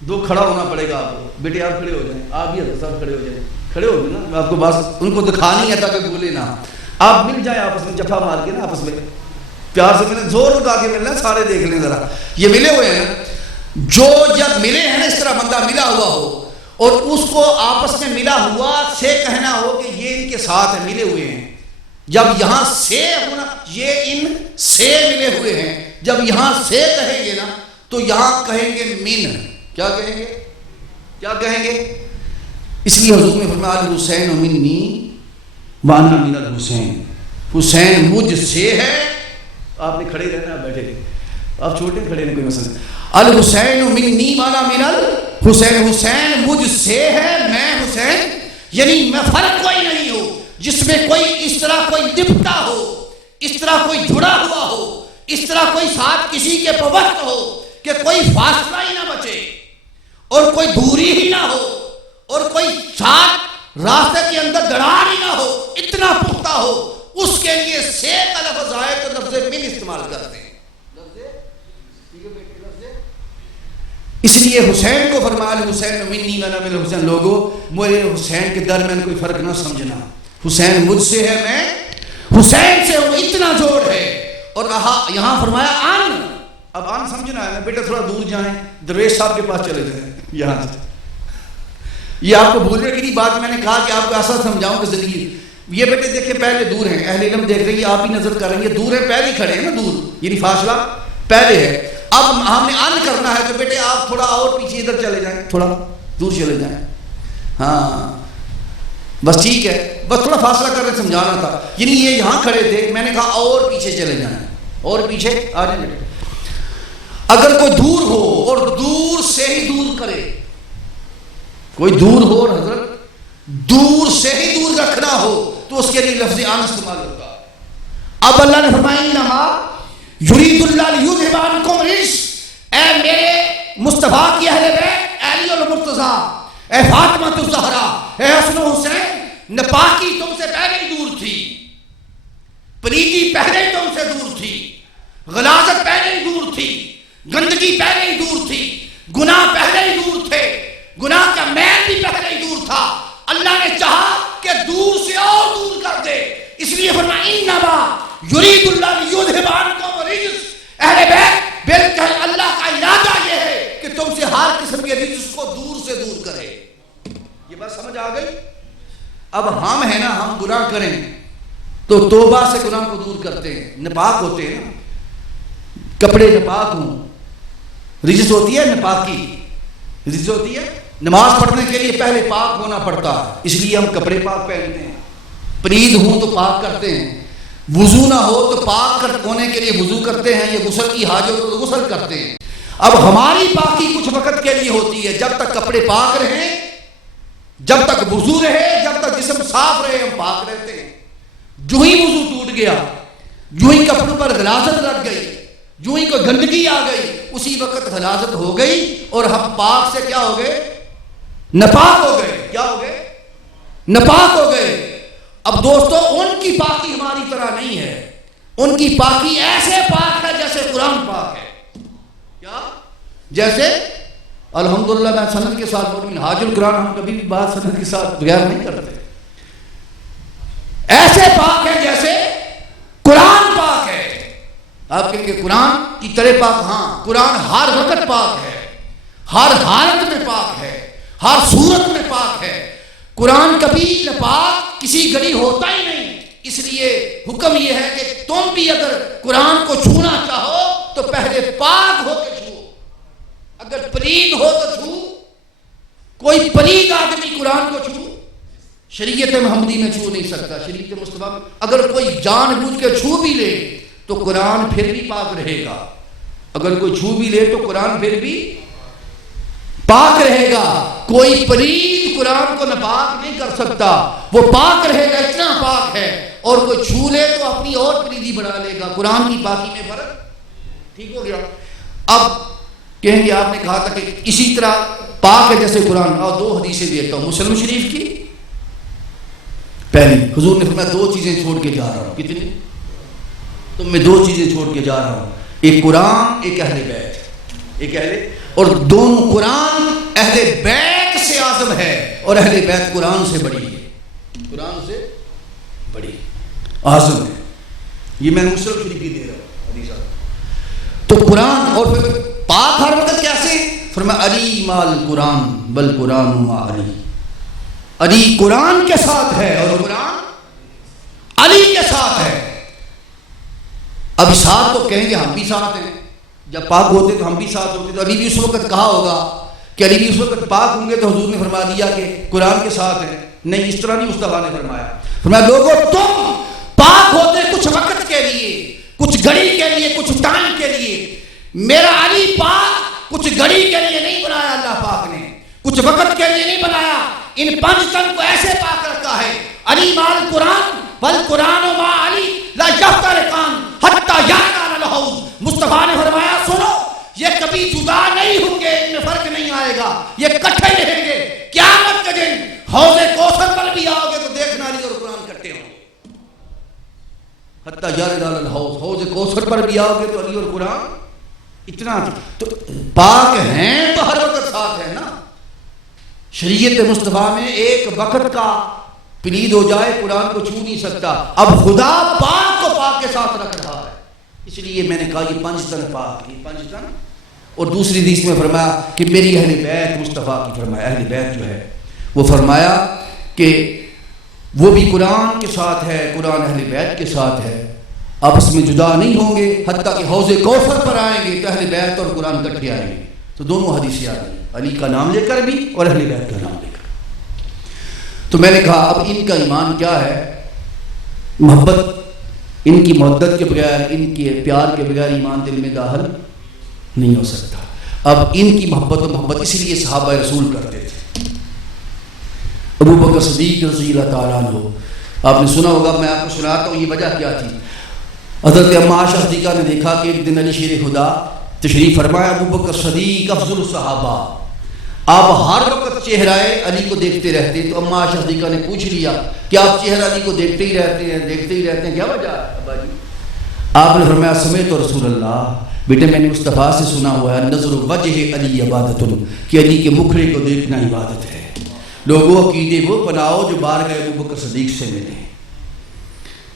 دو کھڑا ہونا پڑے گا آپ کو، بیٹے آپ کھڑے ہو جائیں، آپ بھی حضرت صاحب کھڑے ہو جائیں، کھڑے ہو گئے نا، میں آپ کو بات ان کو دکھانی ہے تاکہ بھولے نہ، آپ مل جائیں آپس میں، جفا مار کے نا آپس میں پیار سے ملیں، زور لگا کے ملنا، سارے دیکھ لیں ذرا یہ ملے ہوئے ہیں جو جب ملے ہیں نا، اس طرح بندہ ملا ہوا ہو اور اس کو آپس میں ملا ہوا سے کہنا ہو کہ یہ ان کے ساتھ ہیں، ملے ہوئے ہیں۔ جب یہاں سے ہونا، یہ ان سے ملے ہوئے ہیں، جب یہاں سے کہیں گے نا تو یہاں کہیں گے من، کیا کہیں گے؟ کیا کہیں گے؟ اس لیے حضور نے فرمایا الحسین منی وانا من الحسین، حسین مجھ سے ہے۔ آپ نے کھڑے رہنا، بیٹھے رہے، آپ چھوٹے کھڑے نہیں، کوئی مسئلہ۔ الحسین منی وانا من الحسین، حسین مجھ سے ہے، میں حسین، یعنی میں فرق کوئی نہیں ہوں جس میں کوئی اس طرح کوئی لپٹا ہو، اس طرح کوئی جڑا ہوا ہو، اس طرح کوئی ساتھ کسی کے پوست ہو کہ کوئی فاصلہ ہی نہ بچے اور کوئی دوری ہی نہ ہو اور کوئی ساتھ راستے کے اندر دراڑ ہی نہ ہو، اتنا پختہ ہو، اس کے لیے سے کا لفظ آئے تو لفظ من استعمال کرتے ہیں۔ اس لیے حسین کو فرمایا حسین منی وانا من الحسین، لوگوں میرے حسین کے درمیان کوئی فرق نہ سمجھنا، حسین مجھ سے ہے، میں حسین سے وہ اتنا جوڑ ہے. اور یہاں فرمایا آن. اب آن سمجھنا ہے نا بیٹا, تھوڑا دور جائیں, درویش صاحب کے پاس چلے جائیں یہاں سے. یہ آپ کو بھولنے کی نہیں بات, میں نے کہا کہ آپ کو ایسا سمجھاؤں کہ زندگی. یہ بیٹے دیکھیں پہلے دور ہیں, اہل علم دیکھ رہے ہیں, آپ ہی نظر کر رہے ہیں, یہ دور ہے, پہلے ہی کھڑے ہیں نا دور, یعنی فاصلہ پہلے ہے. اب ہم نے ان کرنا ہے تو بیٹے آپ تھوڑا اور پیچھے ادھر چلے جائیں, تھوڑا دور چلے جائیں. ہاں بس ٹھیک ہے, بس تھوڑا فاصلہ کر کے سمجھانا تھا. یعنی یہ یہاں کھڑے تھے, میں نے کہا اور پیچھے چلے جائیں, اور پیچھے آ جائیں بیٹے. اگر کوئی دور ہو اور دور سے ہی دور کرے, کوئی دور ہو اور حضرت دور سے ہی دور رکھنا ہو تو اس کے لیے لفظ آن استعمال ہوگا. اب اللہ نے فرمایا انما یرید اللہ لیذھب عنکم الرجس, اے میرے مصطفیٰ کی اہل بیت, علی المرتضیٰ, اے فاطمہ الزہرا, اے حسن و حسین, ناپاکی تم سے پہلے ہی دور تھی, پلیتی پہلے ہی تم سے دور تھی, غلاظت پہلے ہی دور تھی, گندگی پہلے ہی دور تھی, گناہ پہلے ہی دور تھے, گناہ کا میل بھی پہلے ہی دور تھا. اللہ نے چاہا کہ دور سے اور دور کر دے, اس لیے فرمایا انما یرید اللہ لیذھب عنکم الرجس, اہل بیت بالکل اللہ کا ارادہ یہ ہے کہ تم سے ہر قسم کے رجس کو دور سے دور کرے. یہ بات سمجھ آ گئی؟ اب ہم ہیں نا, ہم گناہ کریں تو توبہ سے گناہ کو دور کرتے ہیں, ناپاک ہوتے ہیں نا, کپڑے ناپاک ہوں, رجس ہوتی ہے ناپاکی, رجس ہوتی ہے. نماز پڑھنے کے لیے پہلے پاک ہونا پڑتا ہے, اس لیے ہم کپڑے پاک پہنتے ہیں, پلید ہوں تو پاک کرتے ہیں, وضو نہ ہو تو پاک ہونے کے لیے وضو کرتے ہیں, یہ غسل کی حاجت ہو تو غسل کرتے ہیں. اب ہماری پاکی کچھ وقت کے لیے ہوتی ہے, جب تک کپڑے پاک رہیں, جب تک وضو رہے, جب تک جسم صاف رہے, ہم پاک رہتے ہیں. جو ہی وضو ٹوٹ گیا, جو ہی کپڑوں پر غلاظت لگ گئی, جو ہی کوئی گندگی آ گئی, اسی وقت غلاظت ہو گئی اور ہم پاک سے کیا ہو گئے, ناپاک ہو گئے. کیا ہو گئے؟ ناپاک ہو گئے. اب دوستو ان کی پاکی ہماری طرح نہیں ہے, ان کی پاکی ایسے پاک ہے جیسے قرآن پاک ہے. کیا؟ جیسے الحمدللہ میں سند کے ساتھ بولوں, حاج القرآن ہم کبھی بھی بات سند کے ساتھ بغیر نہیں کرتے. ایسے پاک ہے جیسے قرآن پاک ہے. آپ کہیں گے قرآن کی طرح پاک, ہاں قرآن ہر وقت پاک ہے, ہر حالت میں پاک ہے, ہر صورت میں پاک ہے. قرآن کبھی ناپاک کسی گھڑی ہوتا ہی نہیں. اس لیے حکم یہ ہے کہ تم بھی اگر قرآن کو چھونا چاہو تو پہلے پاک ہو کے چھو, اگر پلید ہو تو چھو. کوئی پلید آدمی قرآن کو چھو شریعت محمدی میں چھو نہیں سکتا, شریعت مصطفیٰ میں. اگر کوئی جان بوجھ کے چھو بھی لے تو قرآن پھر بھی پاک رہے گا, اگر کوئی چھو بھی لے تو قرآن پھر بھی پاک رہے گا. کوئی پلید قرآن کو ناپاک نہیں کر سکتا, وہ پاک رہے گا, اتنا پاک ہے. اور کوئی چھو لے تو اپنی اور پلیدی بڑھا لے گا. قرآن کی پاکی میں فرق ٹھیک ہو گیا. اب کہیں گے آپ نے کہا تھا کہ اسی طرح پاک ہے جیسے قرآن. اور دو حدیثیں دیتا ہوں مسلم شریف کی. پہلی, حضور نے فرمایا دو چیزیں چھوڑ کے جا رہا ہوں. کتنی؟ تم میں دو چیزیں چھوڑ کے جا رہا ہوں, ایک قرآن, ایک اہل بیت. ایک اہل, اور دونوں قرآن اہل بیت سے اعظم ہے اور اہل بیت قرآن سے بڑی ہے, قرآن سے بڑی اعظم ہے. یہ میں مسلم شریف کی دے رہا ہوں حدیث. تو قرآن اور پھر پاک ہر وقت کیسے؟ فرمایا علی مال قرآن بل قرآن ما علی. علی قرآن کے ساتھ ہے اور قرآن علی کے ساتھ ہے. اب ساتھ تو کہیں گے ہم بھی ساتھ ہیں, جب پاک ہوتے تو ہم بھی ساتھ ہوتے. تو علی بھی اس وقت کہا ہوگا کہ علی بھی اس وقت پاک ہوں گے تو حضور نے فرما دیا کہ قرآن کے ساتھ ہیں. نہیں, اس طرح نہیں مصطفیٰ نے فرمایا. فرمایا لوگوں تم پاک ہوتے کچھ وقت کے لیے, کچھ گھڑی کے لیے, کچھ ٹائم کے لیے. میرا علی پاک کچھ گھڑی کے لیے نہیں بنایا اللہ پاک نے, کچھ وقت کے لیے نہیں بنایا. ان پانچ تن کو ایسے پاک رکھا ہے. علی مال قرآن بل قرآن ما علی لا یفترقان حتی یرجع الحوض. مصطفیٰ نے فرمایا سنو, یہ کبھی جدا نہیں ہوں گے, ان میں فرق نہیں آئے گا, یہ اکٹھے رہیں گے. قیامت کے دن حوض کوثر پر بھی آؤ گے تو دیکھنا علی اور قرآن کٹے ہوں. حتی یرجع الحوض, حوض کوثر پر بھی آؤ گے تو علی اور قرآن اتنا. تو پاک ہیں تو ہر وقت ساتھ ہے نا. شریعت مصطفیٰ میں ایک وقت کا پلید ہو جائے قرآن کو چھو نہیں سکتا. اب خدا پاک کو پاک کے ساتھ رکھ رہا ہے. اس لیے میں نے کہا یہ 5 تن پاک، یہ 5 تن. اور دوسری حدیث میں فرمایا کہ میری اہل بیت مصطفیٰ کی، فرمایا اہل بیت جو ہے وہ فرمایا کہ وہ بھی قرآن کے ساتھ ہے، قرآن اہل بیت کے ساتھ ہے، آپس میں جدا نہیں ہوں گے، حتیٰ کہ حوض کوثر پر آئیں گے تو اہل بیت اور قرآن اکٹھے آئیں گے. تو دونوں حدیثیں آ گئی، علی کا نام لے کر بھی اور اہل بیت کا نام لے کر. تو میں نے کہا اب ان کا ایمان کیا ہے؟ محبت، ان کی محبت کے بغیر، ان کے پیار کے بغیر ایمان دل میں داخل نہیں ہو سکتا. اب ان کی محبت و محبت اس لیے صحابہ رسول کرتے تھے. ابو بکر صدیق رضی اللہ تعالیٰ عنہ، آپ نے سنا ہوگا، میں آپ کو سناتا ہوں یہ وجہ کیا تھی. حضرت اما عائشہ صدیقہ نے دیکھا کہ ایک دن علی شیر خدا تشریف فرمایا. ابو بکر صدیق افضل الصحابہ، آپ ہر وقت چہرہ علی کو دیکھتے رہتے. تو اما عائشہ صدیقہ نے پوچھ لیا کہ آپ چہرہ علی کو دیکھتے ہی رہتے ہیں کیا وجہ ہے ابا جی؟ آپ نے فرمایا سمیت رسول اللہ، بیٹے میں نے مصطفیٰ سے سنا ہوا ہے نظر وجہ علی عبادت، کہ علی کے مکھڑے کو دیکھنا عبادت ہے. لوگوں عقیدے وہ بناؤ جو بار گئے ابو بکر صدیق سے ملے،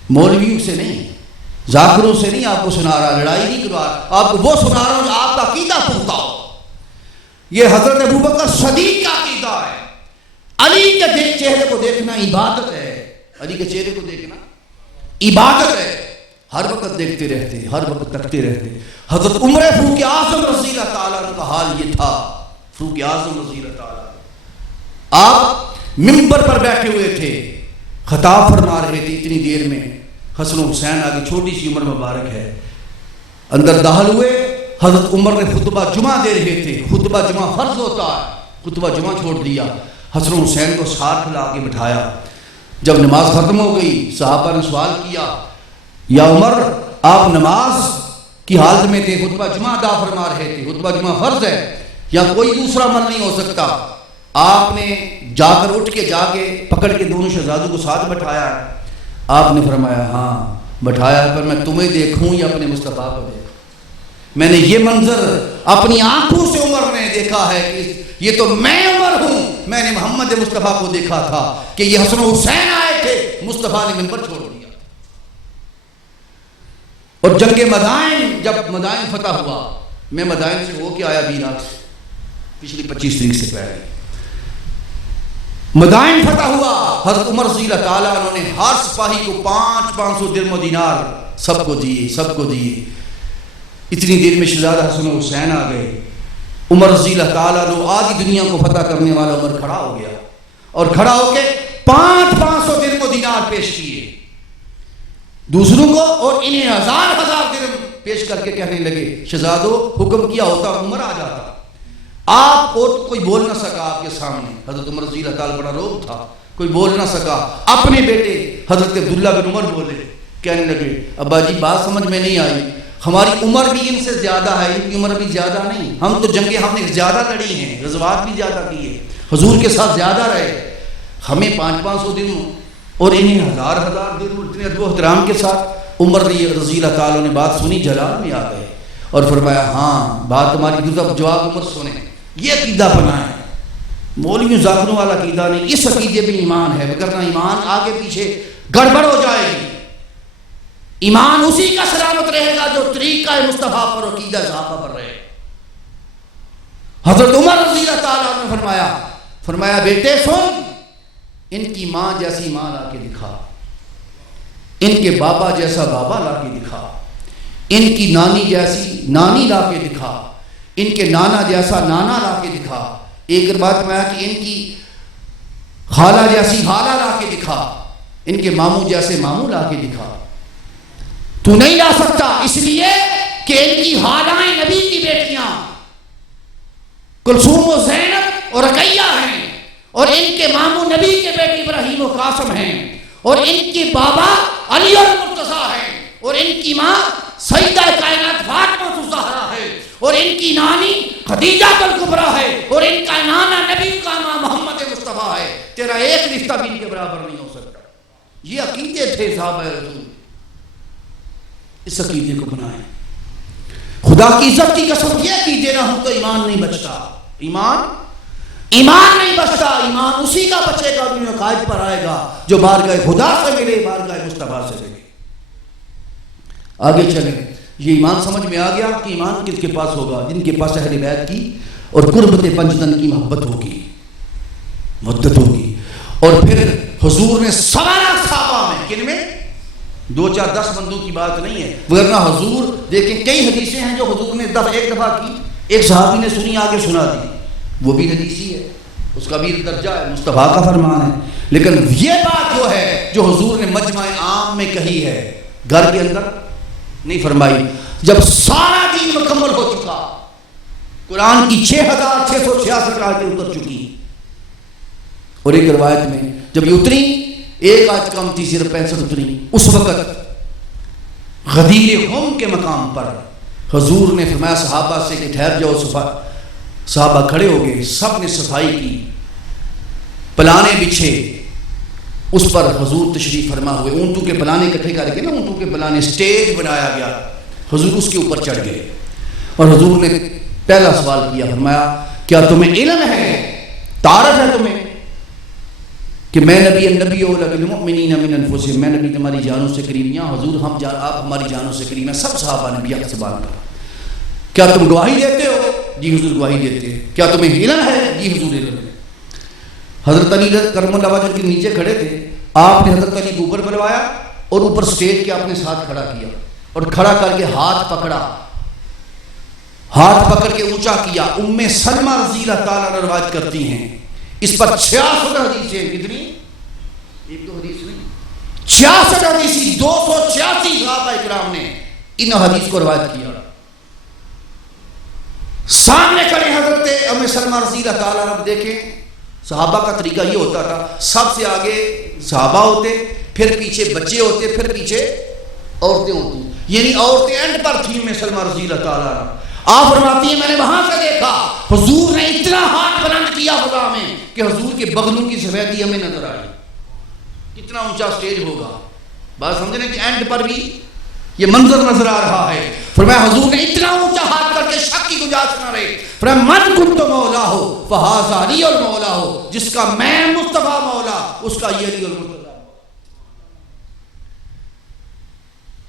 مولویوں سے نہیں، ذاکروں سے نہیں. آپ کو سنا رہا، لڑائی نہیں کروا رہا، آپ کو وہ سنا رہا ہوں جو آپ کا عقیدہ پختہ ہو. یہ حضرت ابو بکر صدیق کا عقیدہ ہے. علی کے چہرے کو دیکھنا عبادت ہے، علی کے چہرے کو دیکھنا عبادت ہے. ہر وقت دیکھتے رہتے، ہر وقت تکتے رہتے. حضرت عمر فاروق اعظم رضی اللہ تعالیٰ عنہ کا حال یہ تھا. فاروق اعظم رضی اللہ تعالیٰ عنہ آپ منبر پر بیٹھے ہوئے تھے، خطاب فرما رہے تھے. اتنی دیر میں حسن و حسین آگے، چھوٹی سی عمر مبارک ہے، اندر داخل ہوئے. حضرت عمر نے خطبہ جمعہ دے رہے تھے. خطبہ جمعہ فرض ہوتا ہے، خطبہ جمعہ چھوڑ دیا. حسن و حسین کو ساتھ لا کے بٹھایا. جب نماز ختم ہو گئی صحابہ نے سوال کیا یا عمر آپ نماز کی حالت میں تھے، خطبہ جمعہ ادا فرما رہے تھے، خطبہ جمعہ فرض ہے، یا کوئی دوسرا عمل نہیں ہو سکتا. آپ نے جا کر اٹھ کے جا کے پکڑ کے دونوں شہزادوں کو ساتھ بٹھایا. آپ نے فرمایا ہاں بٹھایا، پر میں تمہیں دیکھوں یا اپنے مصطفیٰ کو دیکھوں؟ میں نے یہ منظر اپنی آنکھوں سے عمر نے دیکھا ہے کہ یہ تو میں عمر ہوں. میں نے محمد مصطفیٰ کو دیکھا تھا کہ یہ حسن و حسین آئے تھے، مصطفیٰ نے منبر چھوڑ دیا. اور جنگ مدائن، جب مدائن فتح ہوا، میں مدائن سے ہو کے آیا بھی رات پچھلی 25 تاریخ سے پہلے. مدائن فتح ہوا، حضرت عمر رضی اللہ تعالیٰ عنہ نے ہر سپاہی کو 500 درم و دینار سب کو دیے. اتنی دیر میں شہزادہ حسن و حسین آ گئے. عمر رضی اللہ تعالیٰ عنہ آدھی دنیا کو فتح کرنے والا عمر کھڑا ہو گیا اور کھڑا ہو کے 500 درم و دینار پیش کیے دوسروں کو، اور انہیں 1000 درم پیش کر کے کہنے لگے شہزادو حکم کیا ہوتا عمر آ جاتا. آپ اور کوئی بول نہ سکا آپ کے سامنے. حضرت عمر رضی اللہ تعالیٰ بڑا روب تھا، کوئی بول نہ سکا. اپنے بیٹے حضرت عبداللہ بن عمر بولے، کہنے لگے ابا جی بات سمجھ میں نہیں آئی، ہماری عمر بھی ان سے زیادہ ہے، ان کی عمر بھی زیادہ نہیں. ہم تو جنگیں ہم نے زیادہ لڑی ہیں، غزوات بھی زیادہ کی ہیں، حضور کے ساتھ زیادہ رہے. ہمیں 500 دن اور انہیں 1000 دن اتنے ادب و احترام کے ساتھ. عمر رضی اللہ تعالیٰ نے بات سنی، جلال میں آ گئے اور فرمایا ہاں بات تمہاری درست. جواب عمر سنیں، یہ عقیدہ بنائیں، مولویوں ذاکروں والا عقیدہ نہیں. اس عقیدے میں ایمان ہے، وگرنہ ایمان آگے پیچھے گڑبڑ ہو جائے گی. ایمان اسی کا سلامت رہے گا جو طریقہ مصطفیٰ پر عقیدہ صحابہ پر رہے. حضرت عمر رضی اللہ تعالیٰ نے فرمایا بیٹے سن، ان کی ماں جیسی ماں لا کے دکھا، ان کے بابا جیسا بابا لا کے دکھا، ان کی نانی جیسی نانی لا کے دکھا، ان کے نانا جیسا نانا لا کے دکھا. ایک بات میں کہ ان کی خالہ جیسی خالہ لا کے دکھا، ان کے ماموں جیسے ماموں لا کے دکھا. تو نہیں لا سکتا اس لیے کہ ان کی خالائیں نبی کی بیٹیاں کلثوم و زینب اور رقیہ ہیں، اور ان کے ماموں نبی کے بیٹے ابراہیم و قاسم ہیں، اور ان کے بابا علی اور مرتضیٰ ہیں، اور ان کی ماں سیدہ کائنات فاطمہ الزہرا ہے، اور ان کی نانی خدیجہ الکبریٰ ہے، اور ان کا نانا نبی کا نام محمد مصطفیٰ ہے. تیرا ایک رشتہ بھی ان کے برابر نہیں ہو سکتا. یہ عقیدے تھے صحابہ رسول. اس عقیدے کو بنائیں. خدا کی عزت کی قسم یہ عقیدے نہ ہو تو ایمان نہیں بچتا. ایمان نہیں بچتا، ایمان اسی کا بچے گا جو عقائد پر آئے گا، جو بارگاہ خدا سے ملے، بارگاہ مصطفیٰ سے ملے۔ آگے چلیں، یہ ایمان سمجھ میں آ گیا کہ ایمان کس کے پاس ہوگا؟ جن کے پاس اہل بیت کی اور قربت پنجتن کی محبت ہوگی، مدت ہوگی۔ اور پھر حضور نے سوارا صحابہ میں، کن میں؟ 2 4 10 بندوں کی بات نہیں ہے، ورنہ حضور دیکھیں کئی حدیثیں ہیں جو حضور نے ایک دفعہ کی، ایک صحابی نے سنی آگے سنا دی، وہ بھی حدیثی ہے، اس کا بھی درجہ ہے، مصطفیٰ کا فرمان ہے۔ لیکن یہ بات جو ہے جو حضور نے مجمع عام میں کہی ہے، گھر کے اندر نہیں فرمائی، جب سارا دین مکمل ہو چکا، قرآن کی 6666 آیتیں اتر چکی، اور ایک روایت میں جب یہ اتری، ایک آیت کم تھی، صرف 65 اتری، اس وقت غدیر ہم کے مقام پر حضور نے فرمایا صحابہ سے کہ ٹھہر جاؤ، صحابہ کھڑے ہو گئے، سب نے صفائی کی، پلانے بچھے، اس پر حضور تشریف فرما ہوئے، اونٹوں کے پلانے اکٹھے کر کے نا، اونٹوں کے پلانے، سٹیج بنایا گیا، حضور اس کے اوپر چڑھ گئے، اور حضور نے پہلا سوال کیا، فرمایا کیا تمہیں علم ہے، تعارف ہے تمہیں کہ میں نبی النبی اولى بالمؤمنین من انفسهم، میں نبی تمہاری جانوں سے کریم، یا حضور آپ ہماری جانوں سے کریم ہیں، سب صحابہ نے بھی حق سے بات کہا، کیا تم گواہی دیتے ہو؟ جی حضور گواہی دیتے ہیں۔ کیا تمہیں علم ہے؟ جی حضور علم ہے۔ حضرت علی کرم اللہ وجہ کے نیچے کھڑے تھے، آپ نے حضرت علی کو اوپر بلوایا اور اوپر سٹیج کے اپنے ساتھ کھڑا کیا، اور کھڑا کر کے ہاتھ پکڑا، ہاتھ پکڑ کے اونچا کیا۔ ام سلمہ رضی اللہ تعالیٰ عنہ روایت کرتی ہیں، اس پر 66 حدیثیں، کتنی؟ ایک دو حدیث نہیں، 66 حدیثی، 286 صحابہ اکرام نے ان حدیث کو روایت کیا۔ سامنے کھڑے حضرت ام سلمہ رضی اللہ تعالیٰ عنہ، دیکھیں صحابہ کا طریقہ یہ ہوتا تھا، سب سے آگے صحابہ ہوتے، پھر پیچھے بچے ہوتے، پھر پیچھے عورتیں ہوتی، یعنی عورتیں اینڈ پر تھیں ام سلمہ رضی اللہ تعالیٰ عنہ۔ آپ فرماتی ہیں میں نے وہاں سے دیکھا حضور نے اتنا ہاتھ بلند کیا خدا میں کہ حضور کے بغلوں کی سفیدی ہمیں نظر آئی، کتنا اونچا سٹیج ہوگا، بات سمجھنے کہ اینڈ پر بھی یہ منظر نظر آ رہا ہے۔ فرمایا حضور نے اتنا اونچا ہاتھ کر کے شک کی گنجائش نہ رہے، فرمایا من کنت مولا ہو فہذا علی المولا ہو، جس کا میں مصطفیٰ مولا اس کا یہ علی المرتضیٰ۔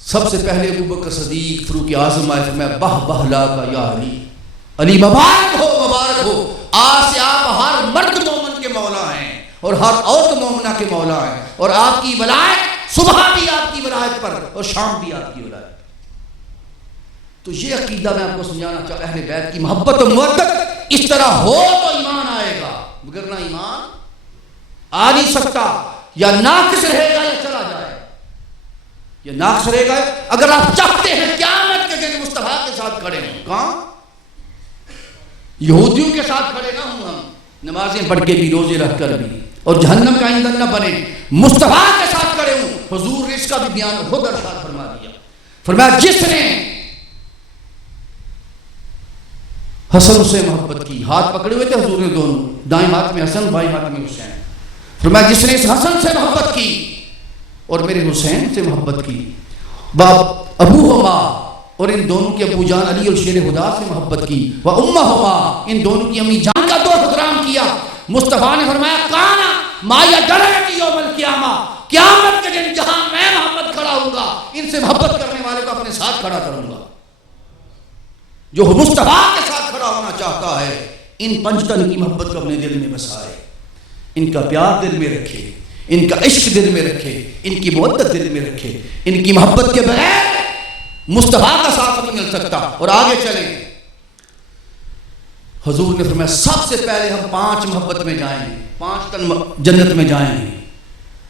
سب سے پہلے ابو بکر صدیق فاروق اعظم آئے، فرمایا بہ بہ لا کا یا علی، علی مبارک ہو، آج سے آپ ہر مرد مومن کے مولا ہیں اور ہر عورت مومنہ کے مولا ہیں، اور آپ کی ولایت صبح بھی آپ کی ولایت پر اور شام بھی آپ کی ولایت پر۔ تو یہ عقیدہ میں آپ کو سمجھانا چاہتا ہوں، اہل بیت کی محبت و مودت اس طرح ہو تو ایمان آئے گا، مگر نہ ایمان آ نہیں سکتا، یا ناقص رہے گا یا چلا جائے، یا ناقص رہے گا۔ اگر آپ چاہتے ہیں قیامت کے دن مصطفیٰ کے ساتھ کھڑے ہوں، کہاں؟ یہودیوں کے ساتھ کھڑے نہ ہوں، ہم نمازیں پڑھ کے بھی، روزے رکھ کر بھی، اور جہنم کا ایندھن نہ بنے، مصطفیٰ کے ساتھ کھڑے ہوں۔ حضور نے اس کا بھی بیان خود ارشاد فرما دیا، فرمایا جس نے حسن سے محبت کی، ہاتھ پکڑے ہوئے تھے حضور نے دونوں، دائیں ہاتھ میں حسن، بائیں ہاتھ میں حسین، فرمایا جس نے اس حسن سے محبت کی اور میرے حسین سے محبت کی، باپ ابوہما، اور ان دونوں کے ابو جان علی اور شیر خدا سے محبت کی، و امہما، ان دونوں کی امی جان کا تو احترام کیا۔ مصطفیٰ نے فرمایا کانا ما یدرنی یوم القیامہ، قیامت کے دن جہاں میں محمد کھڑا ہوں گا، ان سے محبت کرنے والے کو اپنے ساتھ کھڑا کروں گا۔ جو مصطفیٰ کے ساتھ کھڑا ہونا چاہتا ہے، ان پنجتن کی محبت کو اپنے دل میں بسائے، ان کا پیار دل میں رکھے، ان کا عشق دل میں رکھے، ان کی محبت دل میں رکھے۔ ان کی محبت کے بغیر مصطفیٰ کا ساتھ نہیں مل سکتا۔ اور آگے چلیں، حضور نے فرمایا سب سے پہلے ہم 5 محبت میں جائیں گے، 5 تن جنت میں جائیں گے۔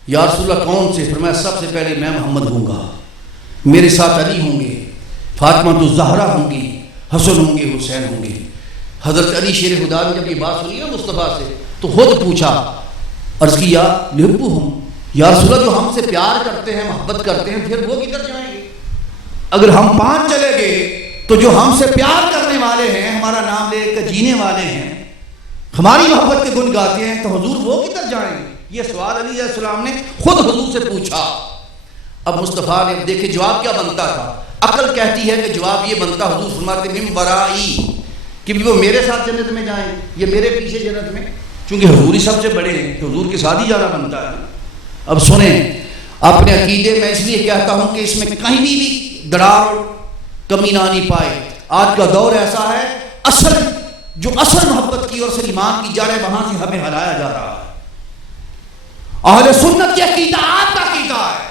یا رسول اللہ کون سے؟ فرمایا سب سے پہلے میں محمد ہوں گا، میرے ساتھ علی ہوں گے، فاطمہ الزہرا ہوں گی، حسن ہوں گے، حسین ہوں گے۔ حضرت علی شیر خدا نے جب یہ بات سنی نا مصطفیٰ سے، تو خود پوچھا، عرض کیا لحبہم، یا رسول اللہ جو ہم سے پیار کرتے ہیں، محبت کرتے ہیں، پھر وہ کدھر جائیں گے؟ اگر ہم 5 چلے گئے تو جو ہم سے پیار کرنے والے ہیں، ہمارا نام لے کر جینے والے ہیں، ہماری محبت کے گن گاتے ہیں، تو حضور وہ کدھر جائیں گے؟ یہ سوال علی علیہ السلام نے خود حضور سے پوچھا۔ اب مصطفیٰ نے دیکھے جواب کیا بنتا تھا، عقل کہتی ہے کہ جواب یہ بنتا، حضور فرماتے من ورائی، کہ وہ میرے ساتھ جنت میں جائیں، یہ میرے پیچھے جنت میں چونکہ حضور ہی سب سے بڑے ہیں تو حضور کے ساتھ ہی جانا بنتا ہے. اب سنیں، اپنے عقیدے میں اس لیے کہتا ہوں کہ اس میں کہیں بھی دراڑ کمی نہ نہیں پائے. آج کا دور ایسا ہے، جو اصل محبت کی اور سے ایمان کی جڑیں وہاں سے ہمیں ہلایا جا رہا ہے. اہل سنت کی عقیدہ آپ کا عقیدہ ہے،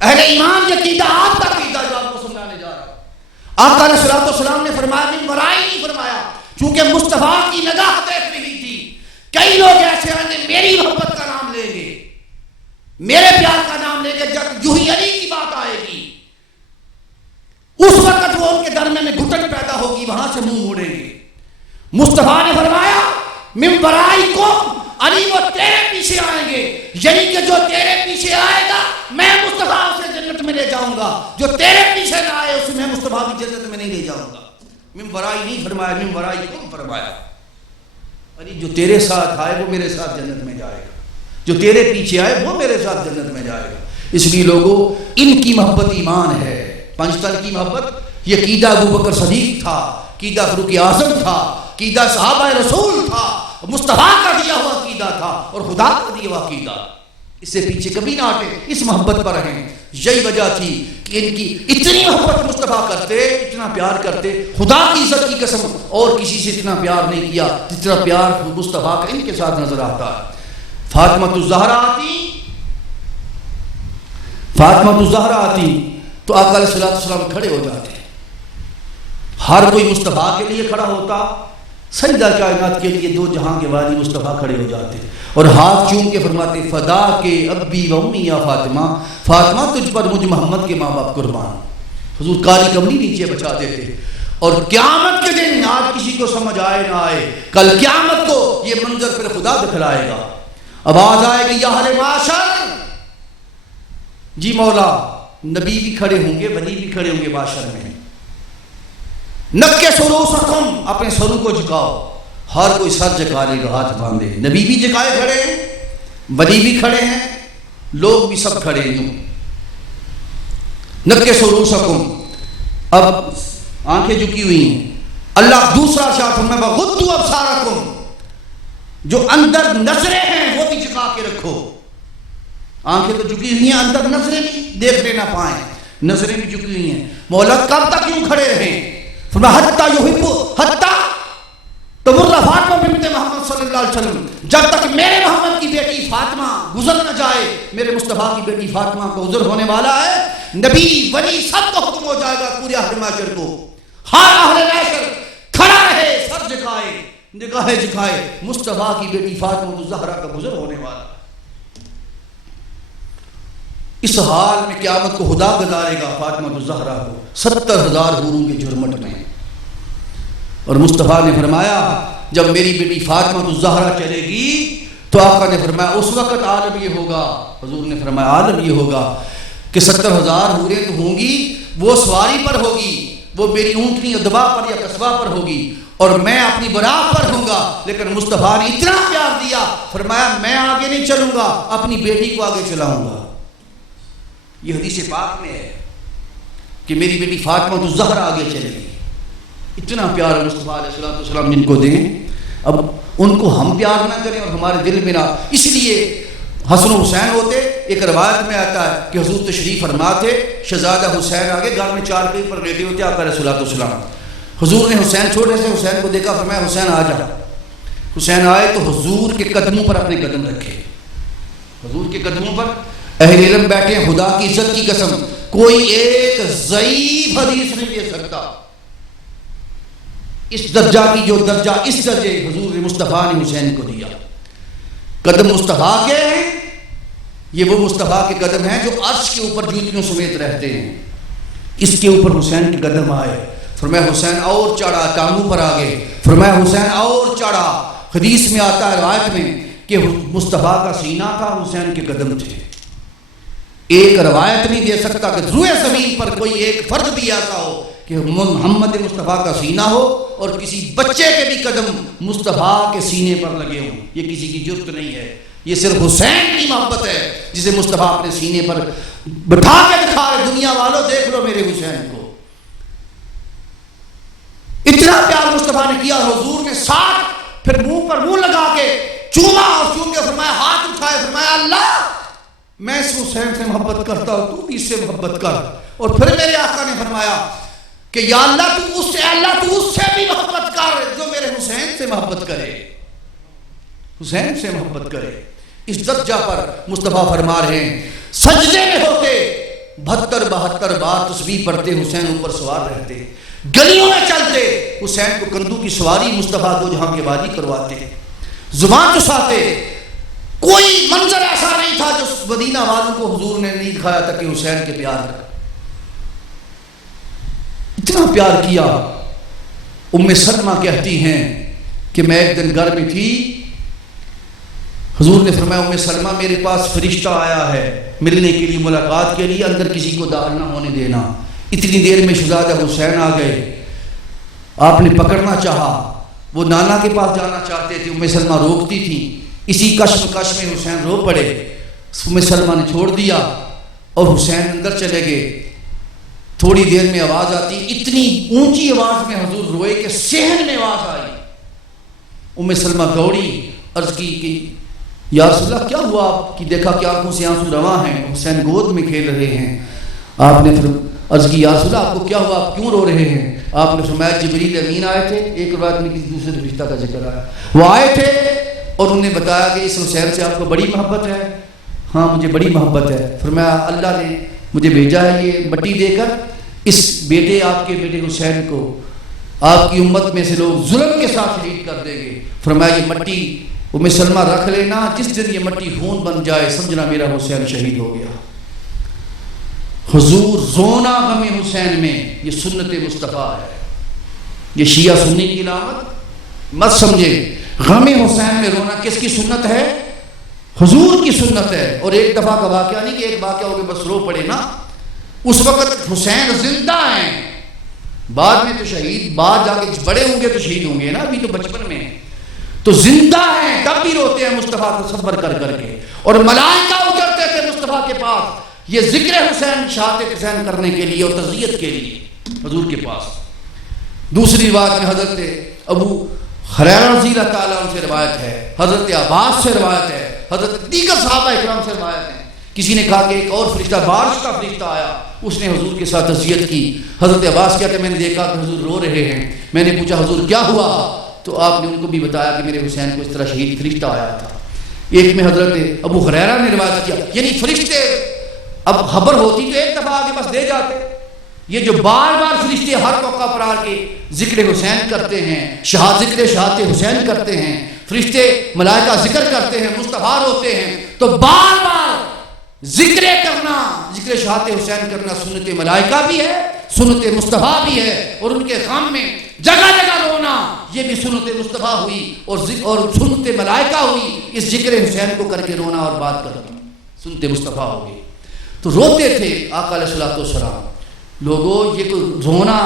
اہل ایمان کی عقیدہ آپ کا عقیدہ جو آپ کو سمجھانے جا رہا ہے. آقا علیہ الصلوۃ والسلام نے فرمایا من ورائی نہیں فرمایا، چونکہ مصطفیٰ کی نگاہ دیکھ رہی تھی. کئی لوگ ایسے ہیں میری محبت کا نام لیں گے، میرے پیار کا نام لیں گے، جب جوہی علی کی بات آئے گی اس وقت وہ ان کے درمیان میں گھٹن پیدا ہوگی، وہاں سے منہ موڑیں گے. مصطفیٰ نے فرمایا من ورائکم، علی وہ تیرے پیچھے آئیں گے، یعنی کہ جو تیرے پیچھے آئے گا میں مصطفیٰ اسے جنت میں لے جاؤں گا، جو تیرے پیچھے نہ آئے اسے میں مصطفیٰ کی جنت میں نہیں لے جاؤں گا. من ورائی نہیں فرمایا، من ورائکم فرمایا. علی جو تیرے ساتھ آئے وہ میرے ساتھ جنت میں جائے گا، جو تیرے پیچھے آئے وہ میرے ساتھ جنت میں جائے گا. اس لیے لوگوں، ان کی محبت ایمان ہے. پنجتن کی محبت یہ عقیدہ ابو بکر صدیق تھا، عقیدہ فاروق اعظم تھا، عقیدہ صحابہ رسول تھا، مصطفیٰ کا دیا ہوا عقیدہ تھا اور خدا کا دیا ہوا عقیدہ. اس سے پیچھے کبھی نہ ہٹے، اس محبت پر رہیں. یہی وجہ تھی کہ ان کی اتنی محبت مصطفیٰ کرتے، اتنا پیار کرتے، خدا کی عزت کی قسم اور کسی سے اتنا پیار نہیں کیا جتنا پیار مصطفیٰ کا ان کے ساتھ نظر آتا ہے. فاطمہ الزہرا آتی تو آقا علیہ السلام کھڑے ہو جاتے. ہر کوئی مصطفیٰ کے لیے کھڑا ہوتا، سجدہ کائنات کے لیے دو جہاں کے والی مصطفیٰ کھڑے ہو جاتے اور ہاتھ چوم کے فرماتے فدا کے ابی و امی یا فاطمہ، فاطمہ تجھ پر مجھ محمد کے ماں باپ قربان. حضور کالی کملی نیچے بچا دیتے. اور قیامت کے دن، آج کسی کو سمجھ آئے نہ آئے، کل قیامت کو یہ منظر پھر خدا دکھلائے گا. آواز آئے گی یا اہل معاشر، جی مولا. نبی بھی کھڑے ہوں گے، ولی بھی کھڑے ہوں گے معاشر میں. نکے سروسکم، اپنے سروں کو جھکاؤ. ہر کوئی سر جھکا لے گا، ہاتھ باندھے. نبی بھی جھکائے کھڑے ہیں، ولی بھی کھڑے ہیں، لوگ بھی سب کھڑے ہیں. نکے سروسکم، اب آنکھیں جھکی ہوئی ہیں. اللہ دوسرا شاہ فرمایا وغضوا ابصارکم، جو اندر نظریں ہیں وہ بھی جھکا کے رکھو. آنکھیں تو جھکی ہوئی ہیں، اندر نظریں بھی دیکھنے نہ پائیں، نظریں بھی جھکی ہوئی ہیں. مولا کب تک کیوں کھڑے رہیں؟ فرمایا حتی یحب، حتی تمر فاطمہ بنت محمد صلی اللہ علیہ وسلم، جب تک میرے محمد کی بیٹی فاطمہ گزر نہ جائے. میرے مصطفیٰ کی بیٹی فاطمہ کو گزر ہونے والا ہے. نبی ولی سب کو حکم ہو جائے گا، پورے اہل معاشر کو. ہر اہل معاشر کھڑا رہے، سر جھکائے، نگاہیں جھکائے. مصطفیٰ کی بیٹی فاطمہ الزہرا کا گزر ہونے والا. اس حال میں قیامت کو خدا گزارے گا فاطمہ الزہرا کو 70,000 حوروں کے جھرمٹ میں. اور مصطفیٰ نے فرمایا جب میری بیٹی فاطمہ الزہرا چلے گی تو آقا نے فرمایا اس وقت عالم یہ ہوگا، حضور نے فرمایا عالم یہ ہوگا کہ 70,000 حوریں تو ہوں گی، وہ سواری پر ہوگی، وہ میری اونٹنی ادبا پر یا قصبہ پر ہوگی اور میں اپنی براق پر ہوں گا. لیکن مصطفیٰ نے اتنا پیار دیا، فرمایا میں آگے نہیں چلوں گا، اپنی بیٹی کو آگے چلاؤں گا. یہ حدیث پاک میں ہے کہ میری بیٹی فاطمہ الزہرا آگے چلے گی. اتنا پیار مصطفیٰ علیہ السلام جن کو دیں، اب ان کو ہم پیار نہ کریں اور ہمارے دل میں نہ. اس لیے حسن و حسین ہوتے، ایک روایت میں آتا ہے کہ حضور تشریف فرما تھے، شہزادہ حسین آگے گھر میں چارپائی پر لیٹے ہوتے آقا علیہ السلام. حضور نے حسین چھوٹے سے حسین کو دیکھا، فرمایا حسین آ جا. حسین آئے تو حضور کے قدموں پر اپنے قدم رکھے. حضور کے قدموں پر اہل علم بیٹھے ہیں، خدا کی عزت کی قسم کوئی ایک ضعیف حدیث نہیں دے سکتا اس درجہ کی جو درجہ اس درجے حضور مصطفیٰ نے حسین کو دیا. قدم مصطفیٰ کے ہیں، یہ وہ مصطفیٰ کے قدم ہیں جو عرش کے اوپر جوتیوں سمیت رہتے ہیں. اس کے اوپر حسین کے قدم آئے، فرمایا حسین اور چڑھا، ٹانگوں پر آگے، فرمایا حسین اور چڑھا. حدیث میں آتا ہے روایت میں کہ مصطفیٰ کا سینہ تھا، حسین کے قدم تھے. ایک روایت نہیں دے سکتا کہ روئے زمین پر کوئی ایک فرد بھی ایسا ہو کہ محمد مصطفیٰ کا سینہ ہو اور کسی بچے کے بھی قدم مصطفیٰ کے سینے پر لگے ہوں. یہ کسی کی جرت نہیں ہے، یہ صرف حسین کی محبت ہے جسے مصطفیٰ اپنے سینے پر بٹھا کے دکھا رہے. دنیا والوں دیکھ لو میرے حسین کو. اتنا پیار مصطفیٰ نے کیا، حضور نے 60 پھر منہ پر منہ لگا کے چوما اور چوم کے فرمایا، ہاتھ اٹھائے، فرمایا اللہ میں اس حسین سے محبت کرتا ہوں، تو بھی اس سے محبت کر۔ اور پھر میرے آقا نے فرمایا کہ یا اللہ تو اس سے بھی محبت کر جو میرے حسین سے محبت کرے، حسین سے محبت کرے۔ اس درجہ پر مصطفیٰ فرما رہے ہیں سجدے میں ہوتے 72 بار تسبیح پڑھتے، حسین اوپر سوار رہتے، گلیوں میں چلتے، حسین کو کندھوں کی سواری مصطفیٰ دو جہاں کے وادی کرواتے، زبان چساتے۔ کوئی منظر ایسا نہیں تھا جو مدینہ والوں کو حضور نے نہیں دکھایا تھا کہ حسین کے پیار کا اتنا پیار کیا۔ ام سلمہ کہتی ہیں کہ میں ایک دن گھر میں تھی، حضور نے فرمایا ام سلمہ میرے پاس فرشتہ آیا ہے ملنے کے لیے، ملاقات کے لیے، اندر کسی کو داخل نہ ہونے دینا۔ اتنی دیر میں شہزادہ حسین آ گئے، آپ نے پکڑنا چاہا، وہ نانا کے پاس جانا چاہتے تھے، ام سلمہ روکتی تھی، اسی کشمکش میں حسین رو پڑے، ام سلمہ نے چھوڑ دیا اور حسین اندر چلے گئے۔ تھوڑی دیر میں آواز آتی، اتنی اونچی آواز میں حضور روئے کہ صحن میں آواز آئی۔ ام سلمہ دوڑی، عرض کی کہ یا رسول اللہ کیا ہوا آپ کی؟ دیکھا کہ آنکھوں سے آنسو رواں ہیں، حسین گود میں کھیل رہے ہیں۔ آپ نے پھر عرض کی یا رسول اللہ آپ کو کیا ہوا، آپ کیوں رو رہے ہیں؟ آپ نے فرمایا جبریل امین آئے تھے، ایک روایت میں کسی دوسرے فرشتہ کا ذکر آیا، وہ آئے تھے اور انہوں نے بتایا کہ اس حسین سے آپ کو بڑی محبت ہے۔ ہاں مجھے بڑی محبت ہے۔ فرمایا اللہ نے مجھے بھیجا ہے یہ مٹی دے کر، اس بیٹے آپ کے بیٹے حسین کو آپ کی امت میں سے لوگ ظلم کے ساتھ شہید کر دیں گے۔ فرمایا یہ مٹی ام سلمہ رکھ لینا، جس دن یہ مٹی خون بن جائے سمجھنا میرا حسین شہید ہو گیا۔ حضور رونا غم حسین میں، یہ سنت مصطفیٰ ہے، یہ شیعہ سنی کی علامت مت سمجھے۔ غم حسین میں رونا کس کی سنت ہے؟ حضور کی سنت ہے۔ اور ایک دفعہ کا واقعہ نہیں کہ ایک واقعہ ہو کے بس رو پڑے نا، اس وقت حسین زندہ ہیں، بعد میں تو شہید، بعد جا کے بڑے ہوں گے تو شہید ہوں گے نا، ابھی تو بچپن میں تو زندہ ہیں، تب بھی روتے ہیں مصطفیٰ کو صبر کر کر کے۔ اور ملائکہ اترتے تھے مصطفیٰ کے پاس یہ ذکر حسین شہادت حسین کرنے کے لیے اور تعزیت کے لیے حضور کے پاس۔ دوسری روایت میں حضرت ابو ہریرہ رضی اللہ تعالیٰ عنہ سے روایت ہے، حضرت عباس سے روایت ہے، حضرت دیگر صحابہ اکرام سے روایت ہے۔ کسی نے کہا کہ ایک اور فرشتہ بارش کا فرشتہ آیا، اس نے حضور کے ساتھ تعزیت کی۔ حضرت عباس کہتے ہیں میں نے دیکھا کہ حضور رو رہے ہیں، میں نے پوچھا حضور کیا ہوا؟ تو آپ نے ان کو بھی بتایا کہ میرے حسین کو اس طرح شہید فرشتہ آیا تھا۔ ایک میں حضرت ابو ہریرہ نے روایت کیا، یعنی فرشتے اب خبر ہوتی تو ایک دفعہ آگے بس دے جاتے، یہ جو بار بار فرشتے ہر موقع پر آ کے ذکر حسین کرتے ہیں، ذکر شہادت حسین کرتے ہیں، فرشتے ملائکہ ذکر کرتے ہیں، مستغفر ہوتے ہیں، تو بار بار ذکر کرنا، ذکر شہادت حسین کرنا سنت ملائکہ بھی ہے، سنت مصطفیٰ بھی ہے۔ اور ان کے غم میں جگہ جگہ رونا یہ بھی سنت مصطفیٰ ہوئی اور سنت ملائکہ ہوئی، اس ذکر حسین کو کر کے رونا اور بات کرنا سنت مصطفیٰ ہوگی۔ تو روتے تھے آقا علیہ الصلوۃ والسلام۔ لوگوں یہ کوئی رونا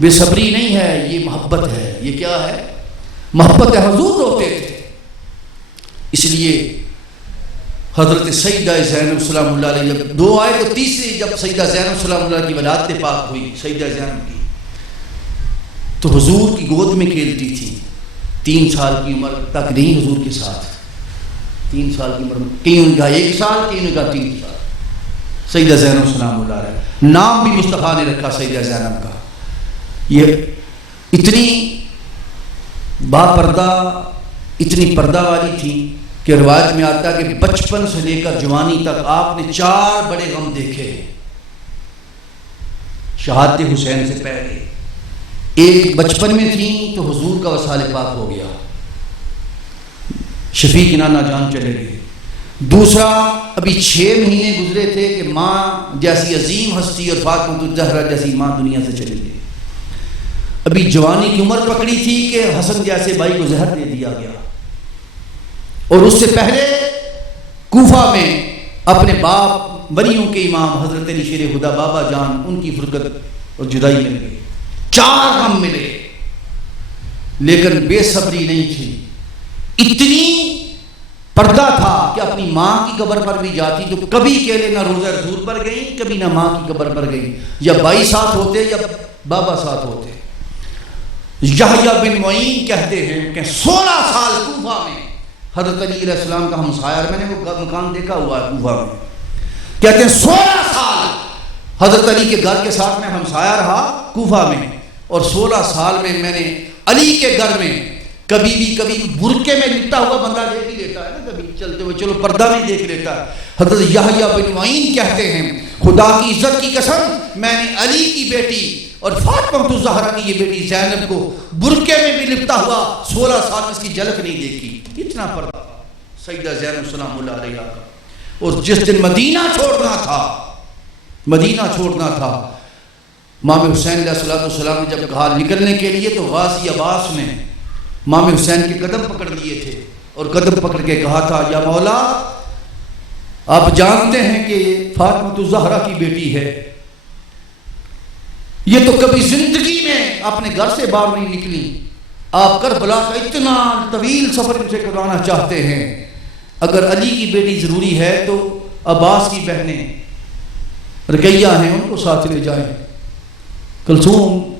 بے صبری نہیں ہے، یہ محبت ہے۔ یہ کیا ہے؟ محبت ہے۔ حضور روتے تھے۔ اس لیے حضرت سیدہ زینب سلام اللہ علیہ جب دو آئے تو تیسری جب سیدہ زینب سلام اللہ کی ولادت پاک ہوئی، سیدہ زینب کی، تو حضور کی گود میں کھیلتی تھی۔ 3 سال کی عمر تک نہیں حضور کے ساتھ، 3 سال کی عمر، کہیں ان کا 1 سال، کہیں ان کا 3 سال۔ سیدہ زینب سلام اللہ علیہ، نام بھی مصطفیٰ نے رکھا سیدہ زینب کا۔ یہ اتنی باپردہ، اتنی پردہ والی تھی کہ روایت میں آتا ہے کہ بچپن سے لے کر جوانی تک آپ نے 4 بڑے غم دیکھے شہادت حسین سے پہلے۔ ایک بچپن میں تھی تو حضور کا وصال پاک ہو گیا، شفیع کی نانا جان چلے گئے۔ دوسرا ابھی 6 مہینے گزرے تھے کہ ماں جیسی عظیم ہستی اور فاطمہ الزہرا جیسی ماں دنیا سے چلی گئی۔ ابھی جوانی کی عمر پکڑی تھی کہ حسن جیسے بھائی کو زہر دے دیا گیا، اور اس سے پہلے کوفہ میں اپنے باپ بریوں کے امام حضرت علی شیر خدا بابا جان، ان کی فرقت اور جدائی مل گئی۔ 4 غم ملے، لیکن بے صبری نہیں تھی۔ اتنی پردہ تھا کہ اپنی ماں کی قبر پر بھی جاتی تو کبھی اکیلے نہ روزہ رسول پر گئی، کبھی نہ ماں کی قبر پر گئی، یا بھائی ساتھ ہوتے یا بابا ساتھ ہوتے۔ یحییٰ بن معین کہتے ہیں کہ 16 سال کوفہ میں حضرت علی علیہ السلام کا ہمسایہ، میں نے وہ مکان دیکھا ہوا ہے کوفہ میں، کہتے ہیں 16 سال حضرت علی کے گھر کے ساتھ میں ہمسایہ رہا کوفہ میں، اور 16 سال میں میں نے علی کے گھر میں کبھی برقعے میں لپٹا ہوا بندہ دیکھ ہی لیتا ہے نا، کبھی چلتے ہوئے چلو پردہ نہیں دیکھ لیتا ہے۔ حضرت یحییٰ بن معین کہتے ہیں خدا کی عزت کی قسم میں نے علی کی بیٹی اور فاطمہ الزہرا کی یہ بیٹی زینب کو برقعے میں بھی لپٹا ہوا 16 سال اس کی جھلک نہیں دیکھی، اتنا پردہ سیدہ زینب سلام اللہ علیہا کا۔ اور جس دن مدینہ چھوڑنا تھا امام حسین علیہ السلام نے جب کہا نکلنے کے لیے، تو غازی عباس نے امام حسین کے قدم پکڑ لیے تھے اور قدم پکڑ کے کہا تھا یا مولا آپ جانتے ہیں کہ یہ فاطمہ الزہرا کی بیٹی ہے، یہ تو کبھی زندگی میں اپنے گھر سے باہر نہیں نکلی، آپ کربلا کا اتنا طویل سفر ان سے کرانا چاہتے ہیں، اگر علی کی بیٹی ضروری ہے تو عباس کی بہنیں رقیہ ہیں ان کو ساتھ لے جائیں، کلثوم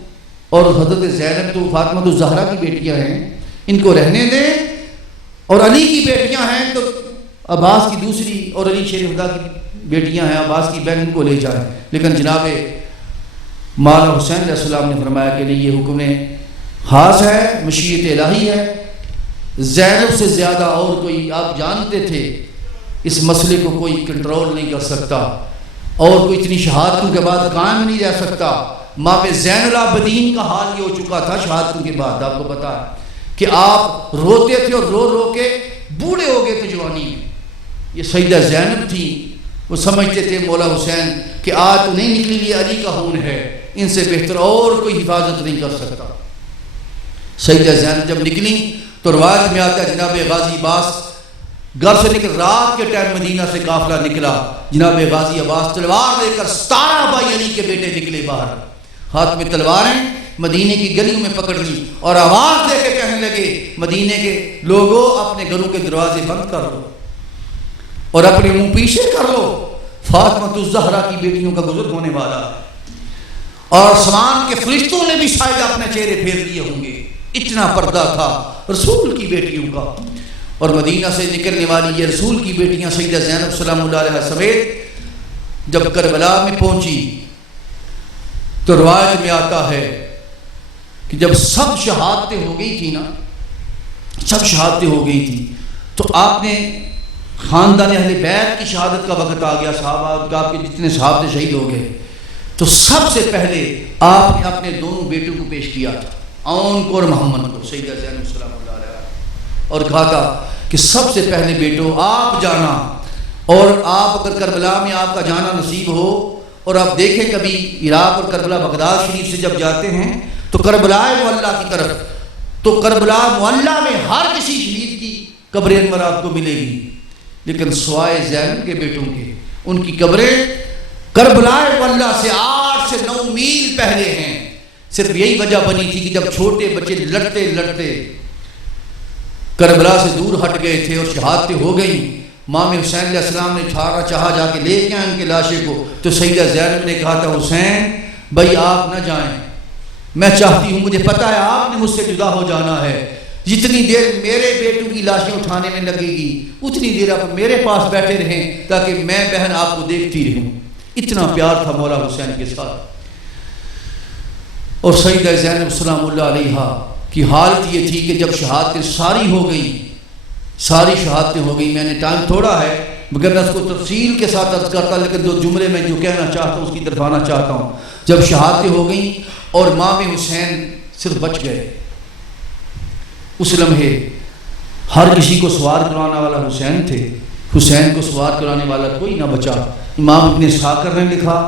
اور حضرت زینب تو فاطمہ الزہرا کی بیٹیاں ہیں، ان کو رہنے دیں، اور علی کی بیٹیاں ہیں تو عباس کی دوسری اور علی شیر خدا کی بیٹیاں ہیں عباس کی بہن، ان کو لے جائیں۔ لیکن جناب مولا حسین علیہ السلام نے فرمایا کہ نہیں، یہ حکم خاص ہے، مشیت الہی ہے، زینب سے زیادہ اور کوئی آپ جانتے تھے اس مسئلے کو کوئی کنٹرول نہیں کر سکتا، اور کوئی اتنی شہادتوں کے بعد قائم نہیں رہ سکتا۔ ماں زین العابدین کا حال یہ ہو چکا تھا شہادتوں کے بعد، آپ کو پتا ہے کہ آپ روتے تھے اور رو کے بوڑھے ہو گئے تھے جوانی میں۔ یہ سیدہ زینب تھی، وہ سمجھتے تھے مولا حسین کہ آج تو نہیں نکلی، لیے علی کا خون ہے، ان سے بہتر اور کوئی حفاظت نہیں کر سکتا۔ سیدہ زینب جب نکلی تو روایت میں آتا ہے جناب غازی عباس گھر سے نکل، رات کے ٹائم مدینہ سے قافلہ نکلا، جناب غازی عباس تلوار لے کر 17 بھائی علی کے بیٹے نکلے باہر، ہاتھ میں تلواریں، مدینے کی گلیوں میں پکڑ لی اور آواز دے کے کہنے لگے مدینے کے لوگوں اپنے گھروں کے دروازے بند کر لو اور اپنے منہ پیچھے کر لو، فاطمہ الزہرا کی بیٹیوں کا گزر ہونے والا ہے، اور آسمان کے فرشتوں نے بھی شاید اپنے چہرے پھیر لیے ہوں گے، اتنا پردہ تھا رسول کی بیٹیوں کا۔ اور مدینہ سے نکلنے والی یہ رسول کی بیٹیاں سیدہ زینب سلام اللہ علیہ سمیت جب کربلا میں پہنچی تو روایت میں آتا ہے کہ جب سب شہادتیں ہو گئی تھی تو آپ نے خاندان اہل بیت کی شہادت کا وقت آ گیا، صحابہ کا آپ کے جتنے صحابہ شہید ہو گئے، تو سب سے پہلے آپ نے اپنے دونوں بیٹوں کو پیش کیا تھا، اون کو اور محمد کو، سیدہ زینب سلام اللہ علیہ، اور کہا تھا کہ سب سے پہلے بیٹوں آپ جانا، اور آپ اگر کربلا میں آپ کا جانا نصیب ہو، اور آپ دیکھیں کبھی عراق اور کربلا بغداد شریف سے جب جاتے ہیں تو کربلا معلیٰ کی طرف، تو کربلا معلیٰ میں ہر کسی شہید کی قبر انور آپ کو ملے گی، لیکن سوائے زینب کے بیٹوں کے ان کی قبریں کربلا معلیٰ سے 8 سے 9 میل پہلے ہیں۔ صرف یہی وجہ بنی تھی کہ جب چھوٹے بچے لڑتے کربلا سے دور ہٹ گئے تھے اور شہادتیں ہو گئیں، امام حسین علیہ السلام نے چاہا جا کے لے کے آئے ان کے لاشے کو، تو سیدہ زینب نے کہا تھا حسین بھائی آپ نہ جائیں، میں چاہتی ہوں، مجھے پتا ہے آپ نے مجھ سے جدا ہو جانا ہے، جتنی دیر میرے بیٹوں کی لاشیں اٹھانے میں لگے گی اتنی دیر آپ میرے پاس بیٹھے رہیں تاکہ میں بہن آپ کو دیکھتی رہوں۔ اتنا پیار تھا مولا حسین کے ساتھ۔ اور سیدہ زینب سلام اللہ علیہا کی حالت یہ تھی کہ جب شہادتیں ساری شہادتیں ہو گئی، میں نے ٹائم تھوڑا ہے مگر میں اس کو تفصیل کے ساتھ عرض کرتا، لیکن دو جملے میں جو کہنا چاہتا ہوں اس کی طرف آنا چاہتا ہوں۔ جب شہادتیں ہو گئیں اور امام حسین صرف بچ گئے، اس لمحے ہر کسی کو سوار کرانے والا حسین تھے، حسین کو سوار کرانے والا کوئی نہ بچا۔ امام ابن اسحاق نے لکھا،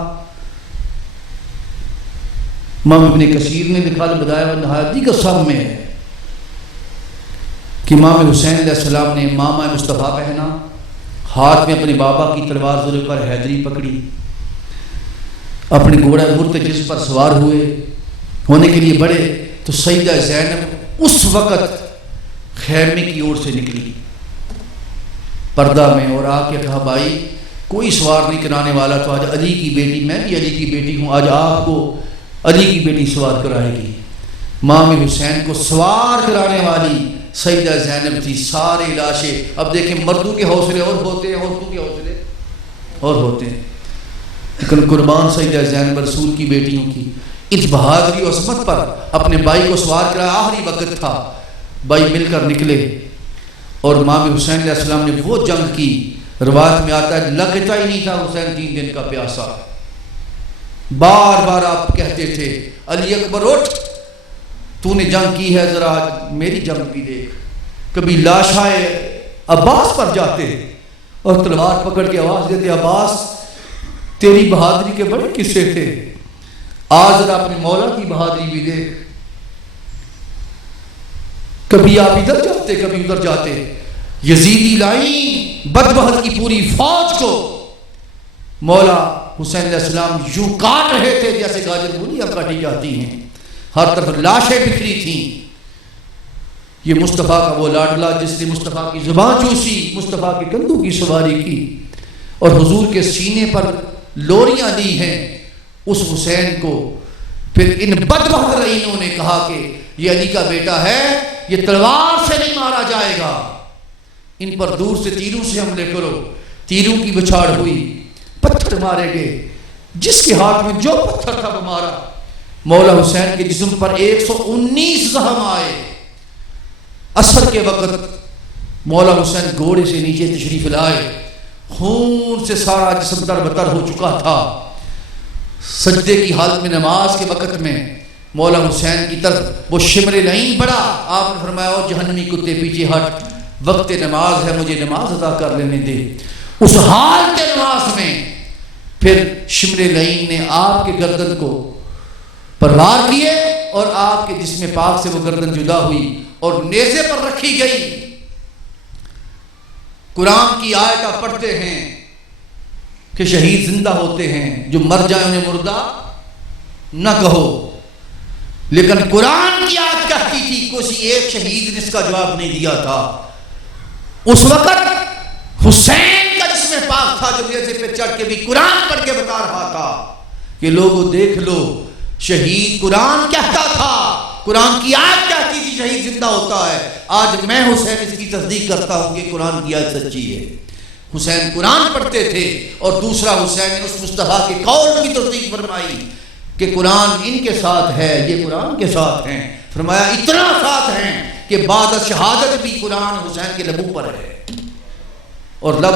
امام ابن کثیر نے لکھا البدایہ والنہایہ دیگر سب میں ہے کہ امام حسین علیہ السلام نے ماما مصطفیٰ پہنا، ہاتھ میں اپنے بابا کی تلوار ذوالفقار حیدری پکڑی، اپنے گھوڑا مرتجز پر سوار ہونے کے لیے بڑھے، تو سیدہ زینب اس وقت خیمے کی اور سے نکلی پردہ میں اور آ کے کہا بھائی کوئی سوار نہیں کرانے والا تو آج علی کی بیٹی، میں بھی علی کی بیٹی ہوں، آج آپ کو علی کی بیٹی سوار کرائے گی۔ مام حسین کو سوار کرانے والی سیدہ زینب تھی. سارے لاشیں، اب دیکھیں مردوں کے حوصلے اور ہوتے ہیں، عورتوں کے حوصلے اور ہوتے ہیں، لیکن قربان سیدہ زینب رسول کی بیٹیوں کی اس بہادری و عظمت پر اپنے بھائی کو سوار کرا. آخری وقت تھا، بھائی مل کر نکلے اور امام حسین علیہ السلام نے وہ جنگ کی. روایت میں آتا ہے لگتا ہی نہیں تھا حسین 3 دن کا پیاسا. بار بار آپ کہتے تھے علی اکبر اٹھ، تو نے جنگ کی ہے، ذرا میری جنگ بھی دیکھ. کبھی لاشائے عباس پر جاتے اور تلوار پکڑ کے آواز دیتے عباس تیری بہادری کے بڑے قصے تھے، آج ذرا اپنے مولا کی بہادری بھی دیکھ. کبھی آپ ادھر جاتے کبھی ادھر جاتے. یزیدی لائیں بدبخت کی پوری فوج کو مولا حسین علیہ السلام یوں کاٹ رہے تھے جیسے گاجر مولیاں کاٹی جاتی ہیں. ہر طرف لاشیں بکھری تھیں. یہ مصطفیٰ کا وہ لاڈلا جس نے مصطفیٰ کی زبان چوسی، مصطفیٰ کے کندھوں کی سواری کی اور حضور کے سینے پر لوریاں دی ہیں. اس حسین کو پھر ان بدبخت لعینوں نے کہا کہ یہ علی کا بیٹا ہے، یہ تلوار سے نہیں مارا جائے گا، ان پر دور سے تیروں سے حملے کرو. تیروں کی بچھاڑ ہوئی، پتھر مارے گئے، جس کے ہاتھ میں جو پتھر تھا وہ مارا. مولا حسین کے جسم پر 119 زخم آئے. عصر کے وقت مولا حسین گھوڑے سے نیچے تشریف لائے، خون سے سارا جسم تر بتر ہو چکا تھا. سجدے کی حالت میں نماز کے وقت میں مولا حسین کی طرف وہ شمر لعین بڑھا. آپ نے فرمایا او جہنمی کتے پیچھے ہٹ، وقت نماز ہے، مجھے نماز ادا کر لینے دے. اس حال کے نماز میں پھر شمر لعین نے آپ کے گردن کو پروار کیے اور آپ کے جسم پاک سے وہ گردن جدا ہوئی اور نیزے پر رکھی گئی. قرآن کی آیت آپ پڑھتے ہیں کہ شہید زندہ ہوتے ہیں، جو مر جائیں انہیں مردہ نہ کہو، لیکن قرآن کی آیت کہتی تھی کسی ایک شہید نے اس کا جواب نہیں دیا تھا. اس وقت حسین کا جسم پاک تھا جو نیزے پہ چڑھ کے بھی قرآن پڑھ کے بتا رہا تھا کہ لوگوں دیکھ لو، شہید قرآن کہتا تھا، قرآن کی آیت کہتی تھی شہید زندہ ہوتا ہے. آج میں حسین اس کی تصدیق کرتا ہوں کہ قرآن کی آیت سچی ہے. حسین قرآن پڑھتے تھے اور دوسرا حسین نے اس مصطفیٰ کے قول کی تصدیق فرمائی کہ قرآن ان کے ساتھ ہے، یہ قرآن کے ساتھ ہیں. فرمایا اتنا ساتھ ہیں کہ بعد شہادت بھی قرآن حسین کے لبوں پر ہے اور لب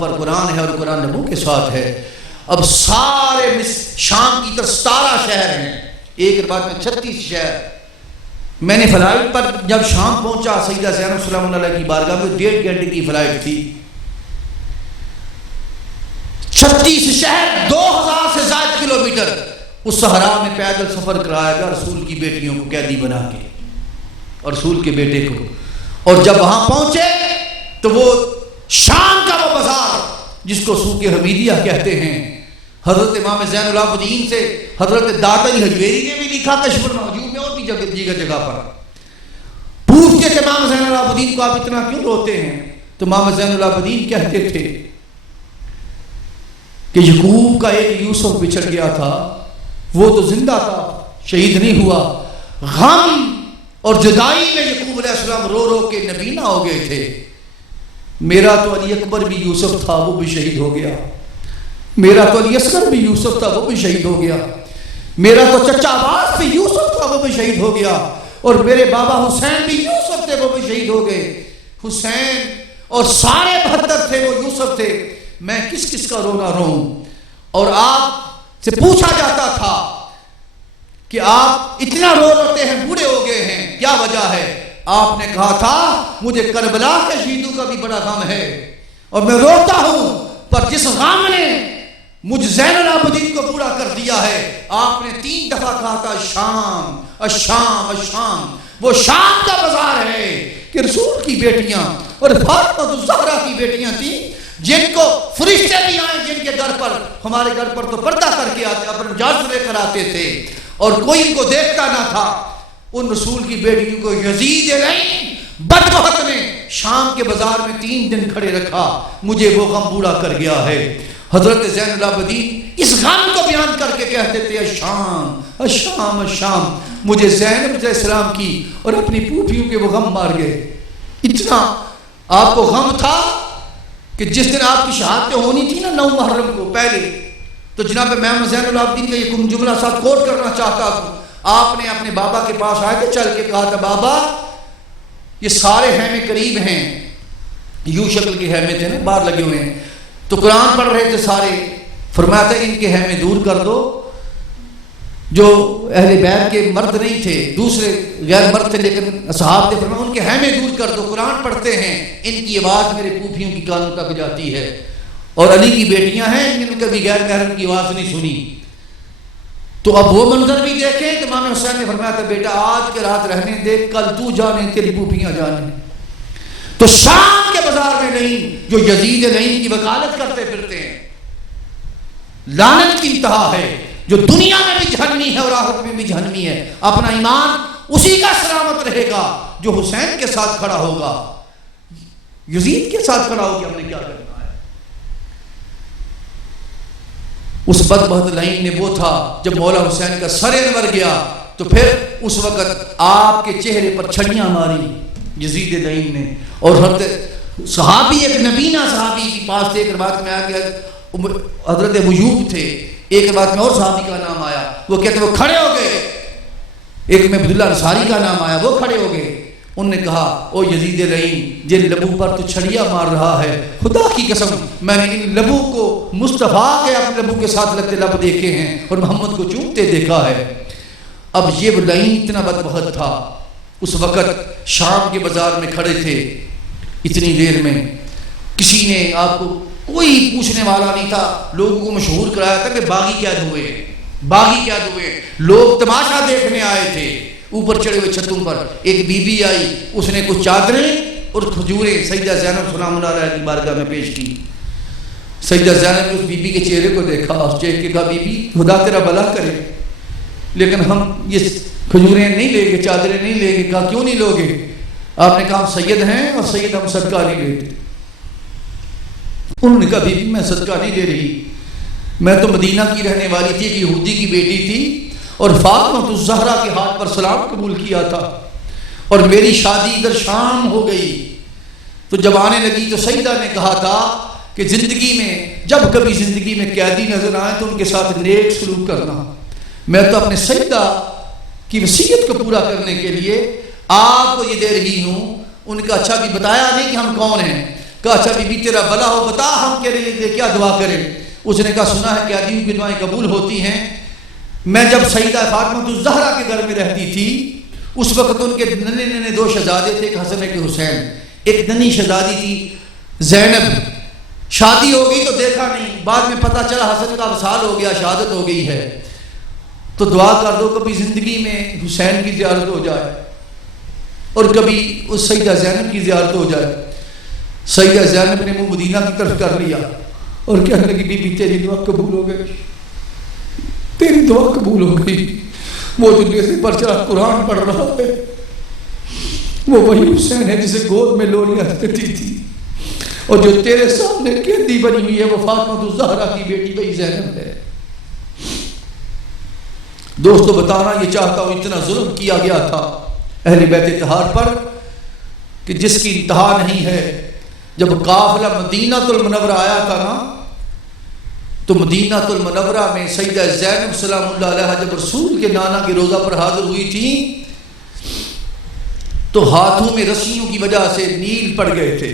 پر قرآن ہے اور قرآن لبوں کے ساتھ ہے. اب سارے شام کی طرف 17 شہر ہیں، ایک روایت میں 36 شہر. میں نے فلائٹ پر جب شام پہنچا سیدہ زینب سلام اللہ علیہ کی بارگاہ میں 1.5 گھنٹے کی فلائٹ تھی. 36 شہر 2000 سے زائد کلومیٹر اس صحرا میں پیدل سفر کرایا گیا رسول کی بیٹیوں کو قیدی بنا کے اور رسول کے بیٹے کو. اور جب وہاں پہنچے تو وہ شام کا وہ بازار جس کو سوق حمیدیہ کہتے ہیں، حضرت امام زین العابدین سے حضرت دادری حجویری نے بھی لکھا کشف المحجوب میں اور بھی جگہ پر پوچھتے تھے امام زین العابدین کو آپ اتنا کیوں روتے ہیں؟ تو امام زین العابدین کہتے تھے کہ یعقوب کا ایک یوسف بچھڑ گیا تھا، وہ تو زندہ تھا، شہید نہیں ہوا. غم اور جدائی میں یعقوب علیہ السلام رو رو کے نبینا ہو گئے تھے. میرا تو علی اکبر بھی یوسف تھا، وہ بھی شہید ہو گیا. میرا تو علی اصغر بھی یوسف تھا، وہ بھی شہید ہو گیا. میرا تو چچا عباس بھی یوسف تھا، وہ بھی شہید ہو گیا. اور میرے بابا حسین بھی یوسف تھے، وہ بھی شہید ہو گئے. حسین اور سارے 72 تھے وہ یوسف تھے. میں کس کس کا رونا روں؟ اور آپ سے پوچھا جاتا تھا کہ آپ اتنا روتے ہیں، بوڑھے ہو گئے ہیں، کیا وجہ ہے؟ آپ نے کہا تھا مجھے کربلا کے شہیدوں کا بھی بڑا غم ہے اور میں روتا ہوں، پر جس غم نے مجھ زین العابدین کو پورا کر دیا ہے. آپ نے 3 دفعہ کہا تھا شام الشام الشام. وہ شام کا بازار ہے کہ رسول کی بیٹیاں اور فاطمہ الزہرا کی بیٹیاں تھیں جن کو فرشتے بھی آئے، جن کے گھر پر، ہمارے گھر پر تو پردہ کر کے آتے، اپنے اجازت لے کر آتے تھے اور کوئی ان کو دیکھتا نہ تھا. ان رسول کی بیٹیوں کو یزید لعین بدبخت نے شام کے بازار میں 3 دن کھڑے رکھا. مجھے وہ غم بوڑھا کر گیا ہے. حضرت زین العابدین اس غم کو بیان کر کے کہتے تھے الشام الشام الشام. مجھے زینب علیہ السلام کی اور اپنی پھوپھیوں کے وہ غم مار گئے. اتنا آپ کو غم تھا کہ جس دن آپ کی شہادتیں ہونی تھی نا 9 محرم کو پہلے، تو جناب محمد زین العابدین کا یہ جملہ ساتھ کوٹ کرنا چاہتا ہوں. آپ نے اپنے بابا کے پاس آئے تھے چل کے، کہا تھا بابا یہ سارے خیمے قریب ہیں، یوں شکل کے خیمے تھے نا باہر لگے ہوئے ہیں، تو قرآن پڑھ رہے تھے سارے. فرمایا تھا ان کے خیمے دور کر دو. جو اہل بیت کے مرد نہیں تھے، دوسرے غیر مرد تھے لیکن اصحاب تھے، فرمایا ان کے خیمے دور کر دو، قرآن پڑھتے ہیں، ان کی آواز میرے پھوپھیوں کی کانوں تک جاتی ہے، اور علی کی بیٹیاں ہیں جن نے کبھی غیر محرم کی آواز نہیں سنی. تو اب وہ منظر بھی دیکھیں. تو امام حسین نے فرمایا تھا بیٹا آج کے رات رہنے دے، کل تو جانے تیری پھوپھیاں جانے. تو شام کے بازار میں نہیں جو یزید لعین کی وکالت کرتے پھرتے ہیں، لعنت کی انتہا ہے، جو دنیا میں بھی جہنمی ہے اور آخرت میں بھی جہنمی ہے. اپنا ایمان اسی کا سلامت رہے گا جو حسین کے ساتھ کھڑا ہوگا. یزید کے ساتھ کھڑا ہو کے ہم نے کیا کرنا ہے؟ اس بدبخت لعین نے وہ تھا جب مولا حسین کا سر انور گیا تو پھر اس وقت آپ کے چہرے پر چھڑیاں ماری یزید لعین نے. اور صحابی ایک نبینا صحابی کے پاس تھے، ایک روایت میں آیا کہ حضرت ایوب تھے، ایک روایت میں اور صحابی کا نام آیا، وہ کہتے وہ کھڑے ہو گئے. ایک میں عبداللہ انصاری کا نام آیا، وہ کھڑے ہو گئے. انہوں نے کہا او یزید لعین جن لبوں پر تو چھڑیاں مار رہا ہے، خدا کی قسم میں نے ان لبوں کو مصطفیٰ کے اپنے لبوں کے ساتھ لگتے لب دیکھے ہیں اور محمد کو چومتے دیکھا ہے. اب یہ لعین اتنا بدبخت تھا، اس وقت شام کے بازار میں کھڑے تھے. اتنی دیر میں کسی نے آپ کو کوئی پوچھنے والا نہیں تھا، لوگوں کو مشہور کرایا تھا کہ باغی قید ہوئے، باغی قید ہوئے. لوگ تماشا دیکھنے آئے تھے اوپر چڑھے ہوئے چھتوں پر. ایک بی بی آئی، اس نے کچھ چادریں اور کھجوریں سیدہ زینب سلام اللہ علیہ کی بارگاہ میں پیش کی. سیدہ زینب نے اس بی بی کے چہرے کو دیکھا، اس چہرے کے کہا بی بی خدا تیرا بھلا کرے لیکن ہم یہ کھجوریں نہیں لیں گے، چادریں نہیں لیں گے. کہا کیوں نہیں لوگے؟ آپ نے کہا ہم سید ہیں اور سید ہم صدقہ نہیں لیتے. انہوں نے کہا بی بی میں صدقہ نہیں دے رہی، میں تو مدینہ کی رہنے والی تھی، ایک یہودی کی بیٹی تھی اور فاطمہ الزہرا کے ہاتھ پر سلام قبول کیا تھا اور میری شادی ادھر شام ہو گئی. تو جب آنے لگی تو سیدہ نے کہا تھا کہ زندگی میں جب کبھی زندگی میں قیدی نظر آئے تو ان کے ساتھ نیک سلوک کرنا. میں تو اپنے سیدہ کی وصیت کو پورا کرنے کے لیے آپ کو یہ دے رہی ہوں. ان کا اچھا بھی بتایا نہیں کہ ہم کون ہیں. کہا اچھا بی بی تیرا بھلا ہو، بتا ہم کے لیے کیا دعا کریں. اس نے کہا سنا ہے قیدیوں کی دعائیں قبول ہوتی ہیں. میں جب سیدہ فاطمہ الزہرا کے گھر میں رہتی تھی اس وقت ان کے ننے ننے 2 شہزادے تھے، ایک حسن ایک حسین. ایک ننی شہزادی تھی زینب، شادی ہو گئی تو دیکھا نہیں، بعد میں پتہ چلا حسن کا وصال ہو گیا، شہادت ہو گئی ہے. تو دعا کر دو کبھی زندگی میں حسین کی زیارت ہو جائے اور کبھی اس سیدہ زینب کی زیارت ہو جائے. سیدہ زینب نے منہ مدینہ کی طرف کر لیا اور کہنے لگی بی بی تیری دعا قبول ہو گئی، تیری دعا قبول ہو گئی. وہ جو جیسے پر چڑھا قرآن پڑھ رہا ہے وہ وہی حسین ہے جسے گود میں لولیاں دیتی تھی، اور جو تیرے سامنے قیدی بنی ہوئی ہے وہ فاطمہ الزہرا کی بیٹی وہی زینب ہے. دوستو بتانا یہ چاہتا ہوں اتنا ظلم کیا گیا تھا اہل بیت اطہار پر کہ جس کی انتہا نہیں ہے. جب قافلہ مدینہ المنورہ آیا تھا نا تو مدینہ المنورہ میں سیدہ زینب سلام اللہ علیہ جب رسول کے نانا کے روضہ پر حاضر ہوئی تھی تو ہاتھوں میں رسیوں کی وجہ سے نیل پڑ گئے تھے،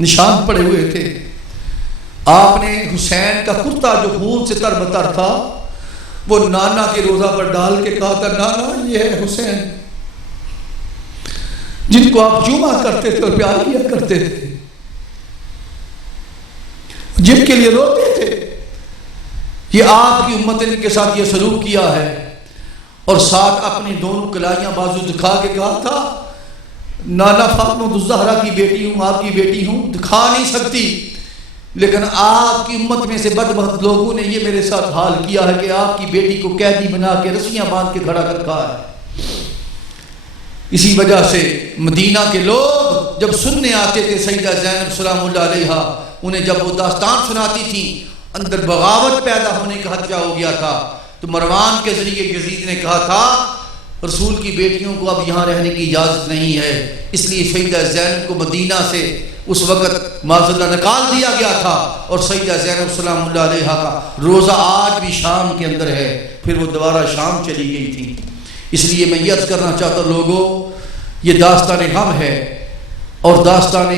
نشان پڑے ہوئے تھے. آپ نے حسین کا کرتا جو خون سے تر بتر تھا وہ نانا کے روضہ پر ڈال کے کہا تھا نانا یہ ہے حسین جن کو آپ چوما کرتے تھے اور پیار کیا کرتے تھے، جن کے لیے روتے تھے. یہ آپ کی امت نے کے ساتھ یہ سلوک کیا ہے. اور ساتھ اپنی دونوں کلائیاں بازو دکھا کے کہا تھا نانا فاطمہ الزہرا کی بیٹی ہوں، آپ کی بیٹی ہوں، دکھا نہیں سکتی لیکن آپ کی امت میں سے بدبخت لوگوں نے یہ میرے ساتھ حال کیا ہے کہ آپ کی بیٹی کو قیدی بنا کے رسیاں باندھ کے کھڑا کر رکھا ہے. اسی وجہ سے مدینہ کے لوگ جب سننے آتے تھے سیدہ زینب سلام اللہ علیہا، انہیں جب وہ داستان سناتی تھی اندر بغاوت پیدا ہونے کا خدشہ ہو گیا تھا. تو مروان کے ذریعے یزید نے کہا تھا رسول کی بیٹیوں کو اب یہاں رہنے کی اجازت نہیں ہے، اس لیے سیدہ زینب کو مدینہ سے اس وقت معذاللہ نکال دیا گیا تھا، اور سیدہ زینب سلام اللہ علیہا کا روزہ آج بھی شام کے اندر ہے، پھر وہ دوبارہ شام چلی گئی تھی۔ اس لیے میں یہ عرض کرنا چاہتا ہوں لوگوں، یہ داستان غم ہے اور داستان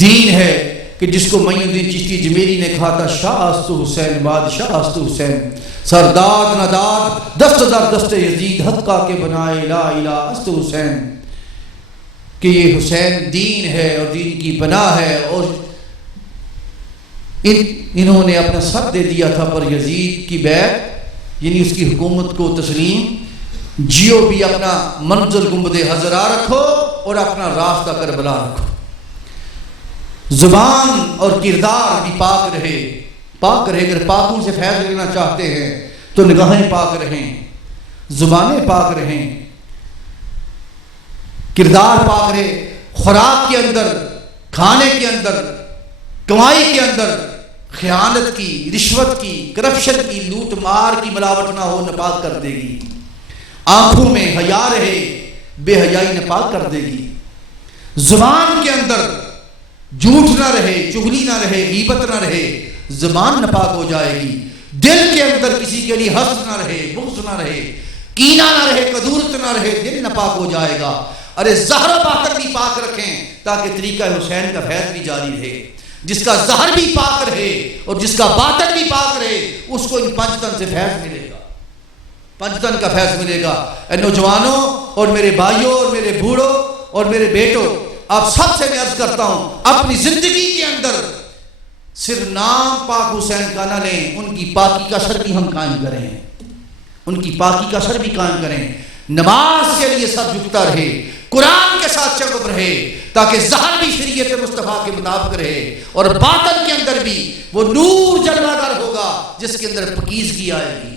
دین ہے کہ جس کو معین الدین چشتی جمیری نے کہا تھا شاہ است حسین بادشاہ است حسین، سرداد نداد دست در دست یزید حق کا کے بنائے لا الہ است حسین، کہ یہ حسین دین ہے اور دین کی پناہ ہے، اور انہوں نے اپنا سر دے دیا تھا پر یزید کی بیعت یعنی اس کی حکومت کو تسلیم، جیو بھی اپنا منزل گنبد حضرا رکھو اور اپنا راستہ کربلا رکھو، زبان اور کردار بھی پاک رہے، پاک رہے۔ اگر پاکوں سے فیض لینا چاہتے ہیں تو نگاہیں پاک رہیں، زبانیں پاک رہیں، کردار پاک رہے، خوراک کے اندر، کھانے کے اندر، کمائی کے اندر خیانت کی، رشوت کی، کرپشن کی، لوٹ مار کی ملاوٹ نہ ہو، نپاک کر دے گی۔ آنکھوں میں حیا رہے، بے حیائی نپاک کر دے گی۔ زبان کے اندر جھوٹ نہ رہے، چغلی نہ رہے، غیبت نہ رہے، زبان نپاک ہو جائے گی۔ دل کے اندر کسی کے لیے حسد نہ رہے، بغض نہ رہے، کینہ نہ رہے، کدورت نہ رہے، دل نپاک ہو جائے گا۔ ارے ظاہر و باطن بھی پاک رکھیں تاکہ طریقہ حسین کا فیض بھی جاری رہے۔ جس کا ظاہر بھی پاک رہے اور جس کا باطن بھی پاک رہے اس کو ان پنج تن سے فیض ملے گا، پنج تن کا فیض ملے گا۔ اے نوجوانوں اور میرے بھائیوں اور میرے بوڑھوں اور میرے بیٹوں، آپ سب سے میں عرض کرتا ہوں اپنی زندگی کے اندر صرف نام پاک حسین کا نہ لیں، ان کی پاکی کا سر بھی ہم قائم کریں، ان کی پاکی کا سر بھی قائم کریں۔ نماز کے لیے سب جھکتا رہے، قرآن کے ساتھ چکپ رہے تاکہ ظاہر بھی شریعت مصطفیٰ کے مطابق رہے اور باطن کے اندر بھی وہ نور جلوہ دار ہوگا جس کے اندر پاکیزگی آئے گی،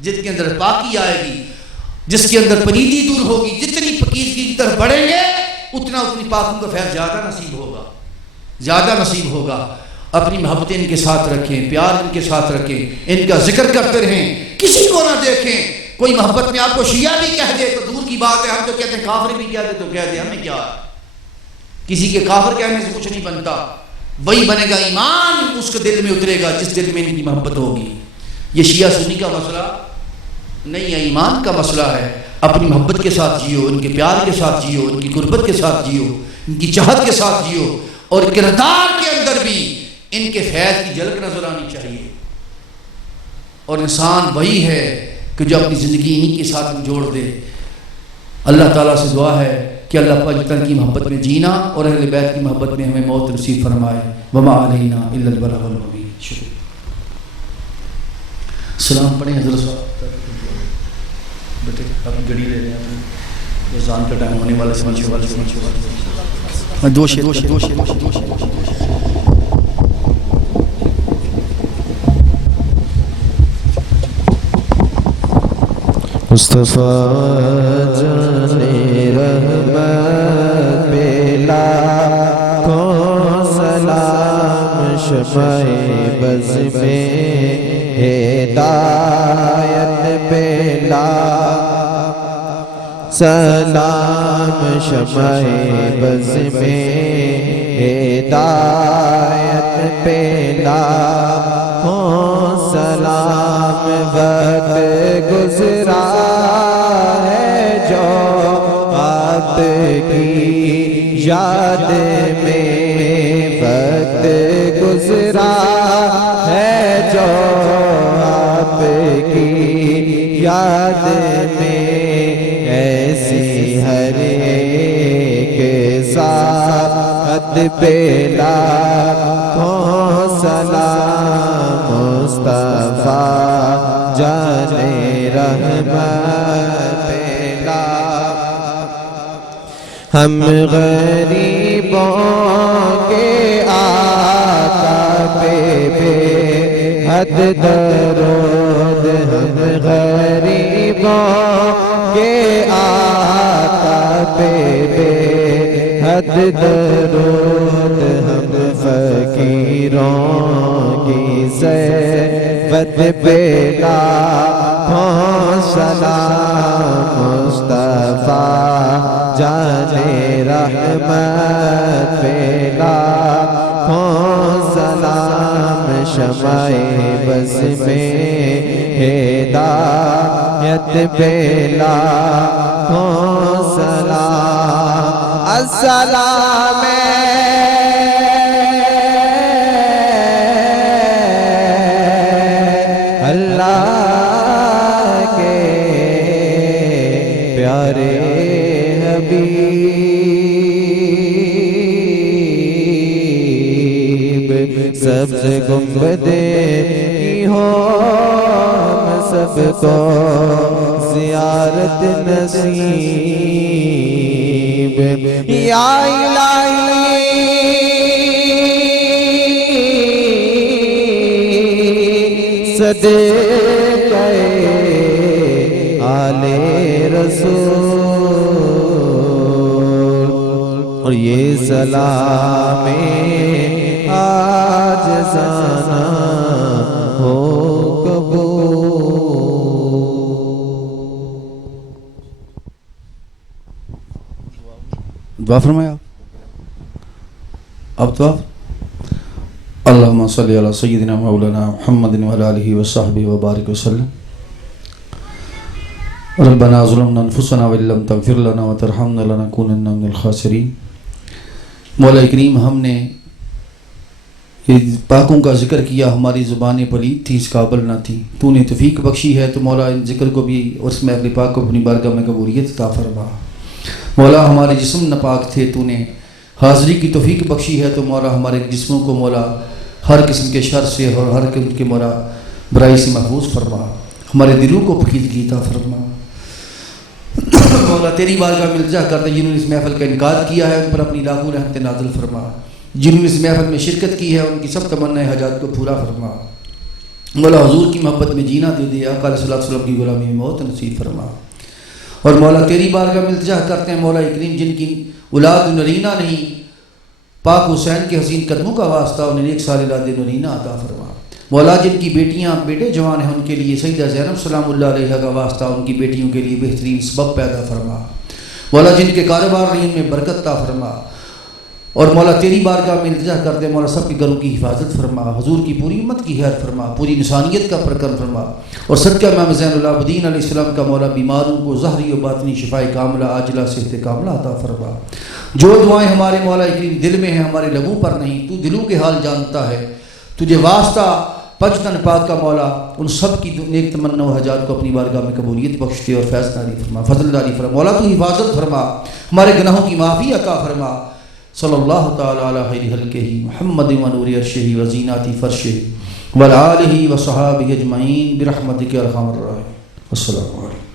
جس کے اندر پاکی آئے گی، جس کے اندر پلیدی دور ہوگی۔ جتنی پاکیزگی کی طرف بڑھیں گے اتنی پاکوں کا فیض زیادہ نصیب ہوگا، زیادہ نصیب ہوگا۔ اپنی محبتیں ان کے ساتھ رکھیں، پیار ان کے ساتھ رکھیں، ان کا ذکر کرتے رہیں، کسی کو نہ دیکھیں۔ کوئی محبت میں آپ کو شیعہ بھی کہہ دے تو دور کی بات ہے، ہم تو کہتے ہیں کافر بھی کہہ دے تو کہہ دے، ہمیں کیا ہے، کسی کے کافر کہنے سے کچھ نہیں بنتا۔ وہی بنے گا ایمان اس کے دل میں اترے گا جس دل میں ان کی محبت ہوگی۔ یہ شیعہ سنی کا مسئلہ نہیں ہے، ایمان کا مسئلہ ہے۔ اپنی محبت کے ساتھ جیو، ان کے پیار کے ساتھ جیو، ان کی قربت کے ساتھ جیو، ان کی چاہت کے ساتھ جیو، اور کردار کے اندر بھی ان کے فیض کی جھلک نظر آنی چاہیے۔ اور انسان وہی ہے کہ جو اپنی زندگی انہی کے ساتھ جوڑ دے۔ اللہ تعالیٰ سے دعا ہے کہ اللہ پاک کی محبت میں جینا اور اہل بیت کی محبت میں ہمیں موت نصیب فرمائے۔ وما علینا الا البلاغ المبین۔ شکریہ۔ سلام پڑھیں حضرت صاحب۔ بیٹے اپنی گھڑی لے لیں، اذان کا ٹائم ہونے والا ہے۔ دو شیر مصطفیٰ جانے رحمت بلا کو سلام، شمع بز میں ہدایت بلا سلام، شمع بز میں ہدایت بلا کو سلام۔ وقت گزرا ہے جو آپ کی یاد میں، وقت گزرا ہے جو آپ کی یاد میں، ایسی ہر ایک ساتھ بیلا کو سلام۔ مصطفیٰ جانے رحمت بلا، ہم غریبوں کے آقا پہ بے حد درود، ہم غریبوں کے آقا پہ بے حد درود، ہم فقیروں کی صحبت پہ لاکھوں سلام مصطفیٰ جانے رحمت پہ لاکھوں سلام شمع بز میں ہدایت پہ لاکھوں سلام السلام اللہ کے پیارے حبیب سبز گنبدیں کی ہو ہم سب کو زیارت نصیب یا الہی صدقہ آل رسول اور یہ سلام عاجزانہ ہو دعا فرمایا اب دعا اللہم صلی علی سیدنا مولانا محمد وعلی آلہ وصحبہ وبارک وسلم ربنا ظلمنا انفسنا وإن لم تغفر لنا وترحمنا لنكونن من الخاسرین۔ مولا کریم ہم نے یہ پاکوں کا ذکر کیا، ہماری زبانیں پلید تھی، اس قابل نہ تھی، تو نے توفیق بخشی ہے، تو مولا ان ذکر کو بھی اور اس میں اپنے پاک کو اپنی بارگاہ میں قبولیت عطا فرما۔ مولا ہمارے جسم ناپاک تھے، تو نے حاضری کی توفیق بخشی ہے، تو مولا ہمارے جسموں کو مولا ہر قسم کے شر سے اور ہر قسم کے مولا برائی سے محفوظ فرما، ہمارے دلوں کو پکیدگی عطا فرما۔ مولا تیری بارگاہ میں التجا کرتے جنہوں نے اس محفل کا انعقاد کیا ہے ان پر اپنی لاکھوں رحمت نازل فرما، جنہوں نے اس محفل میں شرکت کی ہے ان کی سب تمنائے حاجات کو پورا فرما۔ مولا حضور کی محبت میں جینا دے دے، آقا علیہ السلام کی غلامی میں موت نصیب فرما۔ اور مولا تیری بارگاہ میں التجا کرتے ہیں مولا کریم جن کی اولاد نرینہ نہیں، پاک حسین کے حسین قدموں کا واسطہ انہیں نیک اولاد نرینہ عطا فرما۔ مولا جن کی بیٹیاں بیٹے جوان ہیں ان کے لیے سیدہ زینب سلام اللہ علیہ کا واسطہ ان کی بیٹیوں کے لیے بہترین سبب پیدا فرما۔ مولا جن کے کاروبار نہیں ان میں برکت عطا فرما۔ اور مولا تیری بارگاہ میں التجا کرتے ہیں مولا سب کے گھروں کی حفاظت فرما، حضور کی پوری امت کی خیر فرما، پوری انسانیت کا پرکرم فرما، اور صدقہ امام زین العابدین علیہ السلام کا مولا بیماروں کو ظاہری و باطنی شفائے کاملہ عاجلہ صحت کاملہ عطا فرما۔ جو دعائیں ہمارے مولا کریم دل میں ہیں ہمارے لبوں پر نہیں، تو دلوں کے حال جانتا ہے، تجھے واسطہ پجتن پاک کا مولا ان سب کی نیک تمنا و حاجات کو اپنی بارگاہ میں قبولیت بخشتے اور فیض داری فرما، فضل داری فرما۔ مولا تو حفاظت فرما، ہمارے گناہوں کی معافی عطا فرما۔ صلی اللہ تعالی علی خیر خلقہ محمد و نور عرشہ و زینات فرشہ وعلی آلہ و صحابہ اجمعین برحمتک یا ارحم الراحمین۔ السلام علیکم۔